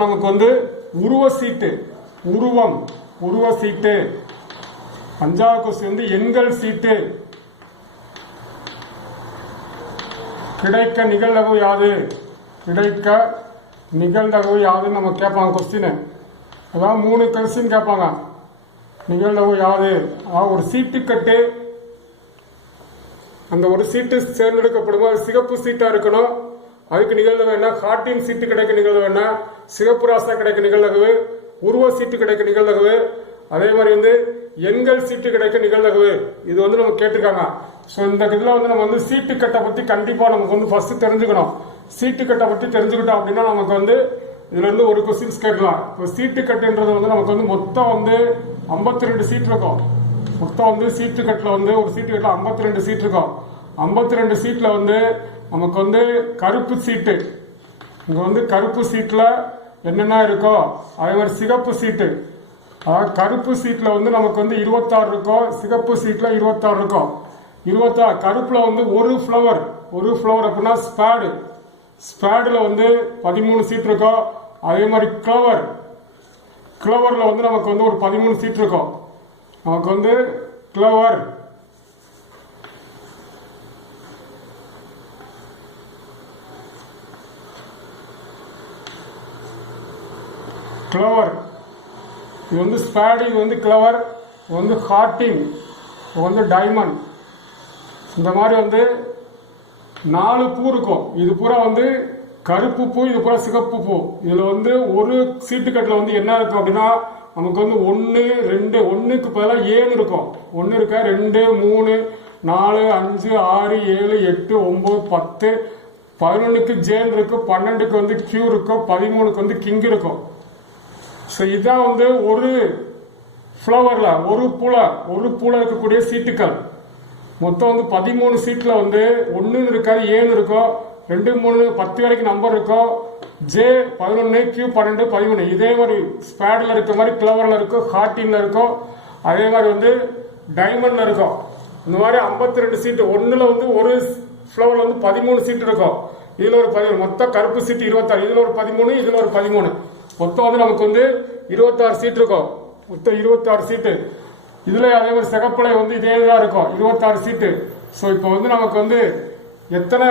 நமக்கு வந்து உருவ சீட்டு. உருவ சீட்டு. 5வது கொஸ்டின் வந்து எண்கள் சீட்டு. கிடைக்க நிகழ்தகவு யாது? கிடைக்க நிகழ்தகவு யாதுன்னு நம்ம கேட்பாங்க கொஸ்டின். அதாவது 3 கொஸ்டின் கேட்பாங்க. நிகழ்தகவு யாது? ஒரு சீட்டுக்கட்டு அந்த ஒரு சீட்டு தேர்ந்தெடுக்கப்படும் போது சிகப்பு சீட்டா இருக்கணும். அதுக்கு நிகழ்தகவு என்ன? ஹார்டின் சீட்டு கிடைக்க நிகழ்தகவு என்ன? சிகப்பு ராசா கிடைக்க நிகழ்தகவு. உருவ சீட்டு கிடைக்க நிகழ்தகவு. அதே மாதிரி வந்து எண்கள் சீட்டு கிடைக்க நிகழ்தகவு. இது வந்து நம்ம கேட்டிருக்காங்க. ஸோ இந்த இதுல வந்து நம்ம வந்து சீட்டு கட்டை பத்தி கண்டிப்பா நமக்கு வந்து ஃபர்ஸ்ட் தெரிஞ்சுக்கணும். சீட்டு கட்டை பத்தி தெரிஞ்சுக்கிட்டோம் அப்படின்னா நமக்கு வந்து இதுல இருந்து ஒரு கொஸ்டின்ஸ் கேட்கலாம். இப்போ சீட்டு கட்டுன்றது வந்து நமக்கு வந்து மொத்தம் வந்து 52 சீட் இருக்கும். மொத்தம் வந்து சீட்டு கட்டுல வந்து ஒரு சீட்டு கட்டுல 52 சீட் இருக்கும். 52 சீட்ல வந்து நமக்கு வந்து கருப்பு சீட்டு. இங்க வந்து கருப்பு சீட்ல என்னென்ன இருக்கோ அதே மாதிரி சிகப்பு சீட்டு. அதாவது கருப்பு சீட்ல வந்து நமக்கு வந்து 26 இருக்கும். சிகப்பு சீட்ல 26 இருக்கும். 26 கருப்புல வந்து ஒரு ஃபிளவர் அப்படின்னா ஸ்பேடுல வந்து 13 சீட் இருக்கும். அதே மாதிரி கிளவர்ல வந்து நமக்கு வந்து ஒரு 13 சீட் இருக்கும். நமக்கு வந்து கிளவர் இது வந்து ஸ்பேடு, இது வந்து கிளவர், இது வந்து ஹார்டின், இது வந்து டைமண்ட். இந்த மாதிரி வந்து 4 பூ இருக்கும். இது பூரா வந்து கருப்பு பூ, இது பூரா சிகப்பு பூ. இதுல வந்து ஒரு சீட்டுக்கட்டுல வந்து என்ன இருக்கும் அப்படின்னா நமக்கு வந்து 1 2 1க்கு பதிலாக 7 இருக்கும். 1 இருக்க 2 3 4 5 6 7 8 9 10 11க்கு ஜேன் இருக்கு. 12க்கு வந்து கியூ இருக்கும். 13க்கு வந்து கிங் இருக்கும். ஸோ இதான் வந்து ஒரு ஃப்ளவர்ல ஒரு பூல இருக்கக்கூடிய சீட்டுக்கள். மொத்தம் வந்து 13 சீட்ல வந்து 1 இருக்காது, 7 இருக்கும். 2 3 10 வரைக்கும் நம்பர் இருக்கும். J 11 Q 12 13. இதே மாதிரி ஸ்பேட்ல இருக்க மாதிரி கிளவர்ல இருக்கும், ஹார்டின்ல இருக்கும், அதே மாதிரி வந்து டைமண்ட்ல இருக்கும். இந்த மாதிரி 52 சீட்டு. ஒன்னுல வந்து ஒரு ஃப்ளவர்ல வந்து 13 சீட்டு இருக்கும். இதுல ஒரு 13. மொத்தம் கருப்பு சீட்டு 26. இதுல ஒரு 13, இதுல ஒரு 13. மொத்தம் வந்து நமக்கு வந்து 26 சீட் இருக்கும். மொத்தம் 26 சீட்டு. இதுல அதே மாதிரி சிகப்புல வந்து இதே தான் இருக்கும், 26 சீட்டு. ஸோ இப்போ வந்து நமக்கு வந்து எத்தனை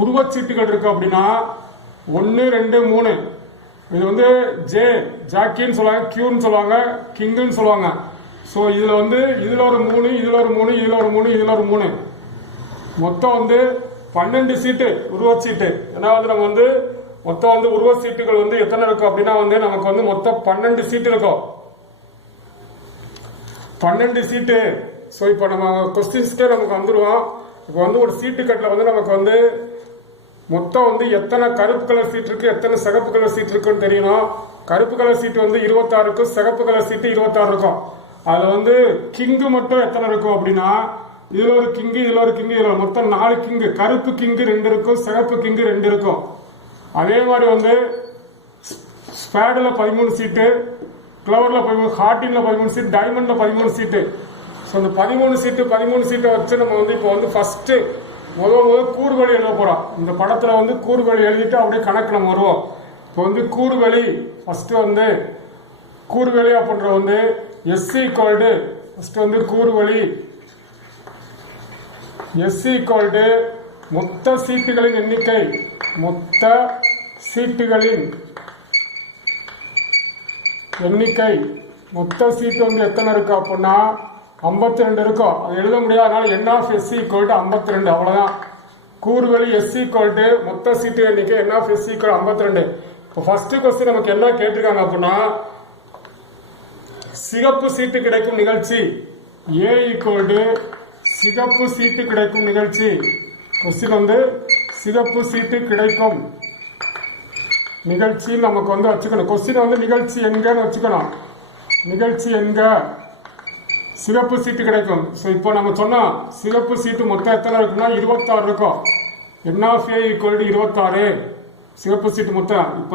உருவச்சீட்டுகள் இருக்கு அப்படின்னா 1 2 3. இது வந்து ஜாக்கின்னு சொல்லுவாங்க, கியூன்னு சொல்லுவாங்க, கிங்குன்னு சொல்லுவாங்க. ஸோ இதுல வந்து இதுல ஒரு 3, இதுல ஒரு 3, இதுல ஒரு 3, இதுல ஒரு 3. மொத்தம் வந்து 12 சீட்டு உருவச்சீட்டு. ஏன்னா வந்து நம்ம வந்து மொத்தம் வந்து உருவ சீட்டுகள் வந்து எத்தனை இருக்கும் அப்படின்னா வந்து நமக்கு வந்து மொத்தம் 12 சீட்டு இருக்கும். 12 சீட்டு. ஸோ இப்போ நம்ம கொஸ்டின்ஸ்க்கே நமக்கு வந்துடுவோம். இப்போ வந்து ஒரு சீட்டு கட்டில் வந்து நமக்கு வந்து மொத்தம் வந்து எத்தனை கருப்பு கலர் சீட் இருக்கு, எத்தனை சிகப்பு கலர் சீட் இருக்குன்னு தெரியணும். கருப்பு கலர் சீட்டு வந்து 26 இருக்கும், சிகப்பு கலர் சீட்டு 26 இருக்கும். அதுல வந்து கிங்கு மட்டும் எத்தனை இருக்கும் அப்படின்னா இதுல ஒரு கிங்கு, இதுல ஒரு கிங்கு, இதுல மொத்தம் 4 கிங்கு. கருப்பு கிங்கு 2 இருக்கும், சிகப்பு கிங்கு 2 இருக்கும். அதே மாதிரி வந்து ஸ்பேடில் 13 சீட்டு, கிளவரில் 13, ஹார்டினில் 13 சீட், டைமண்டில் 13 சீட்டு. ஸோ அந்த 13 சீட்டை வச்சு நம்ம வந்து இப்போ வந்து ஃபஸ்ட்டு முதல் கூறுவழி எழுத போகிறோம். இந்த படத்தில் வந்து கூறுவழி எழுதிட்டு அப்படியே கணக்கு நம்ம வருவோம். இப்போ வந்து கூறுவழி ஃபஸ்ட்டு வந்து கூறுவழி அப்படின்ற வந்து எஸ் ஈக்குவல்டு ஃபஸ்ட்டு வந்து கூறுவழி எஸ் ஈக்குவல்டு மொத்த சீட்டுகளின் எண்ணிக்கை, மொத்த சீட்டுகளின் எண்ணிக்கை, மொத்த சீட்டு வந்து எத்தனை இருக்கு அப்படின்னா 52 இருக்கும். அது எழுத முடியாது. அதனால n of s ஈக்குவல் 52. அவ்வளவுதான். கூறுவழி s ஈக்குவல் மொத்த சீட்டு எண்ணிக்கை n of s ஈக்குவல் 52. இப்போ ஃபர்ஸ்ட் கொஸ்டின் நமக்கு என்ன கேட்டிருக்காங்க அப்படின்னா சிகப்பு சீட்டு கிடைக்கும் நிகழ்ச்சி a ஈக்குவல் சிகப்பு சீட்டு கிடைக்கும் நிகழ்ச்சி. கொஸ்டின் வந்து சிகப்பு சீட்டு கிடைக்கும் நிகழ்ச்சி நமக்கு வந்து வச்சுக்கணும். கொஸ்டின் வந்து நிகழ்ச்சி எங்கன்னு வச்சுக்கணும். நிகழ்ச்சி எங்க சிகப்பு சீட்டு கிடைக்கும். ஸோ இப்போ நம்ம சொன்னோம் சிகப்பு சீட்டு மொத்தம் எத்தனை இருக்குன்னா 26 இருக்கும். n of a ஈக்குவல் 26 சிகப்பு சீட்டு மொத்தம். இப்போ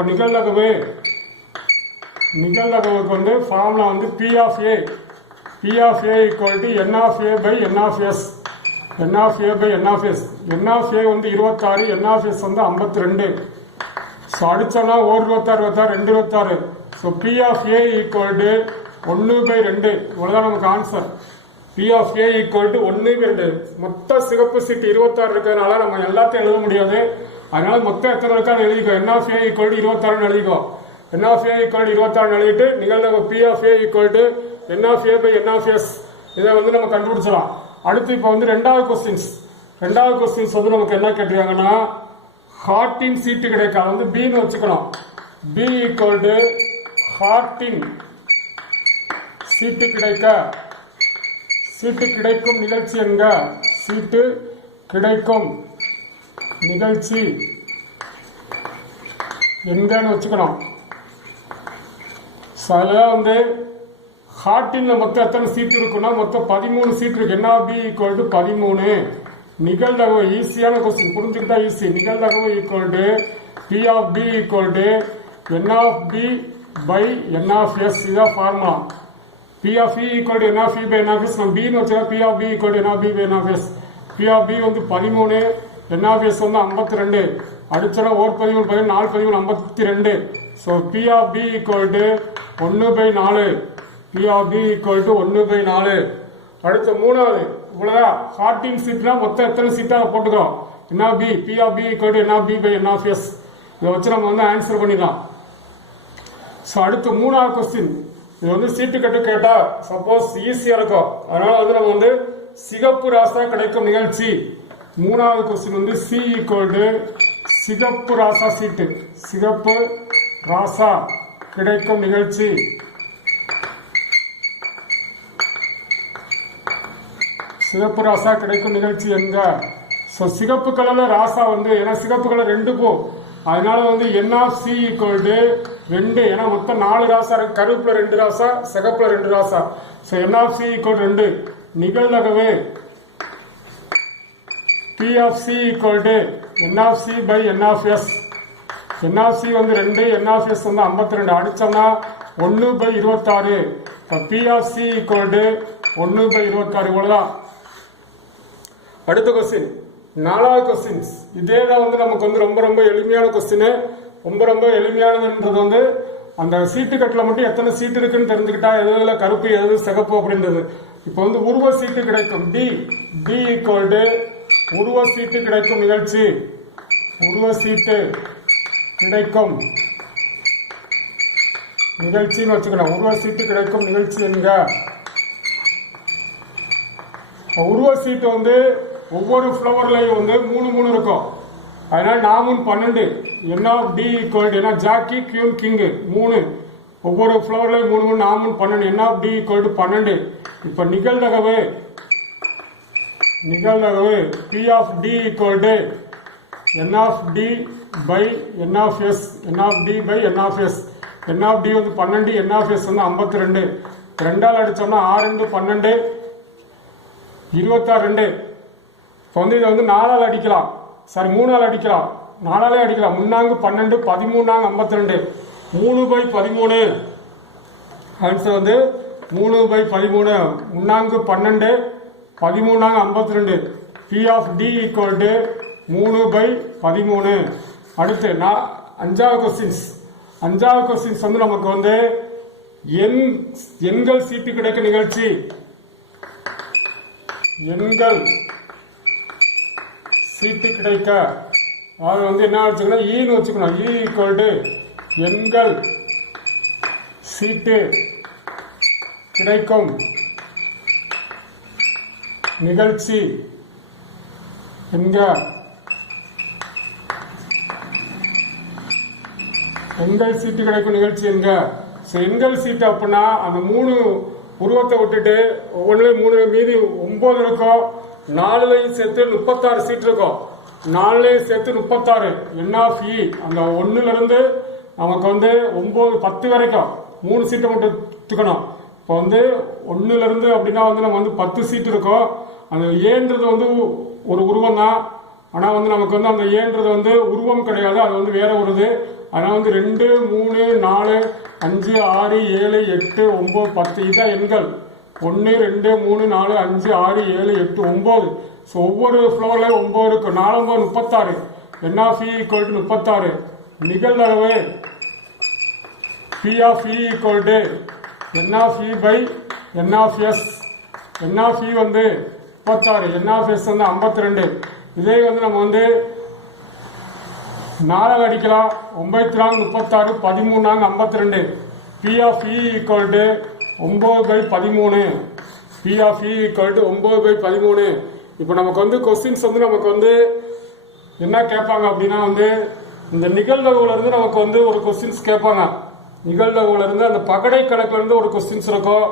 நிகழ்தகவுக்கு வந்து ஃபார்முலா வந்து p of a equal n of a by n of s. n of a by n of s. n of a வந்து 26, n of s வந்து 52. ஸோ அடிச்சோன்னா 1 26 26 2 26. So p of a equal 1/2. இவ்வளவுதான் நமக்கு answer. p of a equal 1/2. மொத்த சிகப்பு சீட்டு 26 இருக்கிறதுனால நம்ம எல்லாத்தையும் எழுத முடியாது. அதனால மொத்தம் எத்தனை இருக்கா எழுதிக்கோ. n of a equal 26 எழுதிக்கோ. n of a equal 26 எழுதிட்டு நிகழ்வு p of a equal n of a by n of s. இதை வந்து நம்ம கண்டுபிடிச்சலாம். அடுத்து இப்போ வந்து ரெண்டாவது கொஸ்டின்ஸ் வந்து நமக்கு என்ன கேட்டிருக்காங்கன்னா ஹார்டின் சீட்டு கிடைக்கும். வந்து பின்னு வச்சுக்கணும். b ஈக்குவல் ஹார்டின் சீட்டு கிடைக்கும் நிகழ்ச்சி என்க. சீட்டு கிடைக்கும் நிகழ்ச்சி எங்கன்னு வச்சுக்கணும். அதில் வந்து ஹார்டின்ல மொத்தம் எத்தனை சீட்டு இருக்குன்னா மொத்தம் 13 சீட்டு இருக்கு. n of b equal 13. நிகழ்தகவு ஈஸியான கொஸ்டின், புரிஞ்சுக்கிட்டா ஈஸி. நிகழ்தகவு equal p of b equal n of b by n of s. இதான் formula. p of e equal to n of e by n of s. நம்ம b னு வச்சா p of b equal to n of b by n of s. p of b வந்து 13, n of s வந்து 52. அடிச்சனா 1 13 4 13 52. So p of b equal to 1/4. p of b equal to 1/4. அடுத்து மூணாவது இவ்வளவுதான். Heart சீட்னா மொத்தம் எத்தனை சீட்டா போட்டுக்கிறோம். n of b p of b equal to n of b by n of s. இதை வச்சு நம்ம வந்து ஆன்சர் பண்ணிடலாம். ஸோ அடுத்து மூணாவது கொஸ்டின். இது வந்து சீட்டு கட்டு கேட்டா சப்போஸ் ஈஸியா இருக்கும். அதனால வந்து நம்ம வந்து சிகப்பு ராசா கிடைக்கும் நிகழ்ச்சி. மூணாவது கொஸ்டின் வந்து சி ஈக்குவல் சிகப்பு ராசா சீட்டு. சிகப்பு ராசா கிடைக்கும் நிகழ்ச்சி. சிகப்பு ராசா கிடைக்கும் நிகழ்ச்சி எங்க. ஸோ சிகப்பு கலர்ல ராசா வந்து ஏன்னா சிகப்பு கலர் 2 போ, அதனால வந்து n of c ஈக்குவல் 2. ஏன்னா மொத்தம் 4 ராசா இருக்கு. கருப்புல 2 ராசா, சிகப்புல 2 ராசா. So n of c equal 2. நிகழ்தகவு p of c equal n of c by n of s. n of c வந்து 2, n of s வந்து 52. அடிச்சோம்னா 1/26. p of c equal 1/26. இவ்வளவுதான். அடுத்த கொஸ்டின், நாலாவது கொஸ்டின்ஸ். இதே தான் வந்து நமக்கு வந்து ரொம்ப ரொம்ப எளிமையான கொஸ்டின். ரொம்ப எளிமையானதுன்றது வந்து அந்த சீட்டு கட்டில் மட்டும் எத்தனை சீட்டு இருக்குன்னு தெரிஞ்சுக்கிட்டா எதுல கருப்பு எது சிகப்பு அப்படின்றது. இப்போ வந்து உருவ சீட்டு கிடைக்கும். டி ஈக்குவல் உருவ சீட்டு கிடைக்கும் நிகழ்ச்சி. உருவ சீட்டு கிடைக்கும் நிகழ்ச்சின்னு வச்சுக்கணும். உருவ சீட்டு கிடைக்கும் நிகழ்ச்சி என்க. உருவ சீட்டு வந்து ஒவ்வொரு ஃப்ளவர்லையும் வந்து 3 இருக்கும். அதனால நாமும் 12. n of d ஈக்குவல் ஏன்னா ஜாக்கி கியூன் கிங் 3. ஒவ்வொரு ஃப்ளவர்லையும் 3 நாமும் 12. n of d equal 12. இப்போ நிகழ்தகவு p of d equal n of d by n of s. n of d by n of s. n of d வந்து 12, n of s வந்து 52. 2ஆல் அடிச்சோம்னா 6 12 26. இப்போ வந்து இதை வந்து 4ஆல் அடிக்கலாம், சாரி 3ஆல் அடிக்கலாம். 4ஆலே அடிக்கலாம். 3 12 13 52 3/13. ஆன்சர் வந்து 3/13. 3 12 13 52. P of D equal to 3/13. அடுத்து 5வது கொஸ்டின்ஸ். 5வது கொஸ்டின்ஸ் வந்து நமக்கு வந்து எண்கள் சீட்டு கிடைக்க நிகழ்ச்சி. எண்கள் சீட்டு கிடைக்க அது வந்து என்ன வச்சுக்கணும், ஈன்னு வச்சுக்கணும். இ ஈக்குவல் டு எண்கள் சீட்டு கிடைக்கும் நிகழ்ச்சி என்க. எண்கள் சீட்டு கிடைக்கும் நிகழ்ச்சி என்க. எண்கள் சீட்டு அப்படின்னா அந்த 3 உருவத்தை விட்டுட்டு ஒவ்வொன்றுலையும் 3 மீதி 9 இருக்கும். 4லையும் சேர்த்து 36 சீட் இருக்கும். 4லையும் சேர்த்து 36. என் ஆஃப் இ அந்த 1ல இருந்து நமக்கு வந்து 9 10 வரைக்கும் 3 சீட்டை மட்டும் எடுத்துக்கணும். இப்போ வந்து 1ல இருந்து அப்படின்னா வந்து நம்ம வந்து 10 சீட் இருக்கும். அந்த ஏன்றது வந்து ஒரு உருவம் தான். ஆனால் வந்து நமக்கு வந்து அந்த ஏன்றது வந்து உருவம் கிடையாது, அது வந்து வேற ஒரு இது. அதனால் வந்து 2 3 4 5 6 7 8 9 10 இதான் எண்கள். 1 2 3 4 5 6 7 8 9. ஸோ ஒவ்வொரு ஃப்ளோர்ல 9 இருக்கு. 4 9 36. N of E equal to 36. நிகழ்தகவு P of E equal to N of E by N of S. N of E வந்து 36, என் ஆஃப் எஸ் வந்து 52. இதே வந்து நம்ம வந்து 4 அடிக்கலாம். 9 36 13 52. P of E equal to 9/13. P of E equal to 9/13. இப்போ நமக்கு வந்து கொஸ்டின்ஸ் வந்து நமக்கு வந்து என்ன கேட்பாங்க அப்படின்னா வந்து இந்த நிகழ்தகவுல இருந்து நமக்கு வந்து ஒரு கொஸ்டின்ஸ் கேட்பாங்க. நிகழ்தகவுல இருந்து அந்த பகடை கணக்குல இருந்து ஒரு கொஸ்டின்ஸ் இருக்கும்.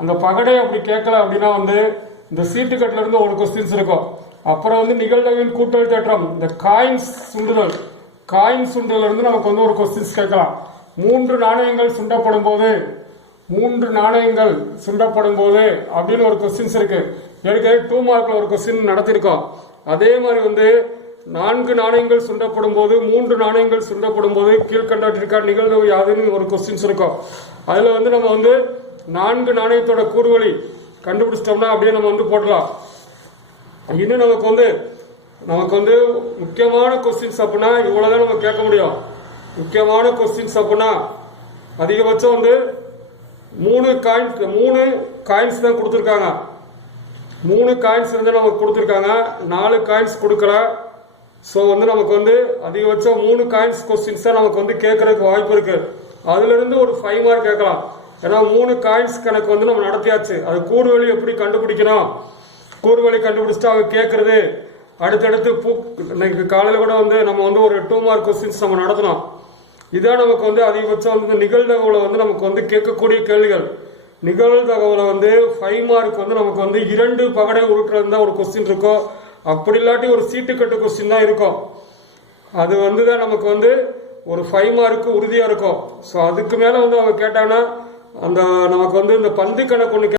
அந்த பகடை அப்படி கேட்கல அப்படின்னா வந்து இந்த சீட்டு கட்டுல இருந்து ஒரு கொஸ்டின்ஸ் இருக்கும். அப்புறம் வந்து நிகழ்தகவின் கூட்டல் தேற்றம், இந்த காயின்ஸ் சுண்டுதல், காயின் சுண்டுதல் இருந்து நமக்கு வந்து ஒரு கொஸ்டின்ஸ் கேட்கலாம். 3 நாணயங்கள் சுண்டப்படும் போது, 3 நாணயங்கள் சுண்டப்படும் போது அப்படின்னு ஒரு கொஸ்டின்ஸ் இருக்கு. ஏற்கனவே 2 மார்க்ல ஒரு கொஸ்டின் நடத்திருக்கோம். அதே மாதிரி வந்து 4 நாணயங்கள் சுண்டப்படும் போது, 3 நாணயங்கள் சுண்டப்படும் போது கீழ்கண்டவற்றிற்கான நிகழ்தகவு யாதுன்னு ஒரு கொஸ்டின்ஸ் இருக்கும். அதுல வந்து நம்ம வந்து 4 நாணயத்தோட கூறுவழி கண்டுபிடிச்சிட்டோம்னா அப்படியே நம்ம வந்து போடலாம். இன்னும் நமக்கு வந்து முக்கியமான கொஸ்டின்ஸ் அப்படின்னா இவ்வளவுதான் நம்ம கேட்க முடியும். முக்கியமான கொஸ்டின்ஸ் அப்படின்னா அதிகபட்சம் வந்து 3 காயின்ஸ் தான் கொடுத்துருக்காங்க. 3 காயின்ஸ் வந்து நமக்கு கொடுத்துருக்காங்க. 4 காயின்ஸ் கொடுக்கல. ஸோ வந்து நமக்கு வந்து அதிகபட்சம் 3 காயின்ஸ் கொஸ்டின்ஸ் தான் நமக்கு வந்து கேட்கறதுக்கு வாய்ப்பு இருக்கு. அதுல இருந்து ஒரு 5 மார்க் கேட்கலாம். ஏன்னா 3 காயின்ஸ் கணக்கு வந்து நம்ம நடத்தியாச்சு. அது கூறுவழி எப்படி கண்டுபிடிக்கணும், கூறுவழி கண்டுபிடிச்சிட்டு அவங்க கேட்கறது. அடுத்தடுத்து இன்னைக்கு காலையில் கூட வந்து நம்ம வந்து ஒரு 2 மார்க் கொஸ்டின்ஸ் நம்ம நடத்தணும். இதான் நமக்கு வந்து அதிகபட்சம் வந்து நிகழ்தகவுல வந்து நமக்கு வந்து கேட்கக்கூடிய கேள்விகள். நிகழ்தகவுல வந்து 5 மார்க் வந்து நமக்கு வந்து 2 பகடை உருட்டுறது தான் ஒரு கொஸ்டின் இருக்கும். அப்படி இல்லாட்டி ஒரு சீட்டுக்கட்டு கொஸ்டின் தான் இருக்கும். அது வந்து தான் நமக்கு வந்து ஒரு 5 மார்க்கு உறுதியா இருக்கும். ஸோ அதுக்கு மேல வந்து அவங்க கேட்டாங்கன்னா அந்த நமக்கு வந்து இந்த பந்து கணக்கு ஒன்று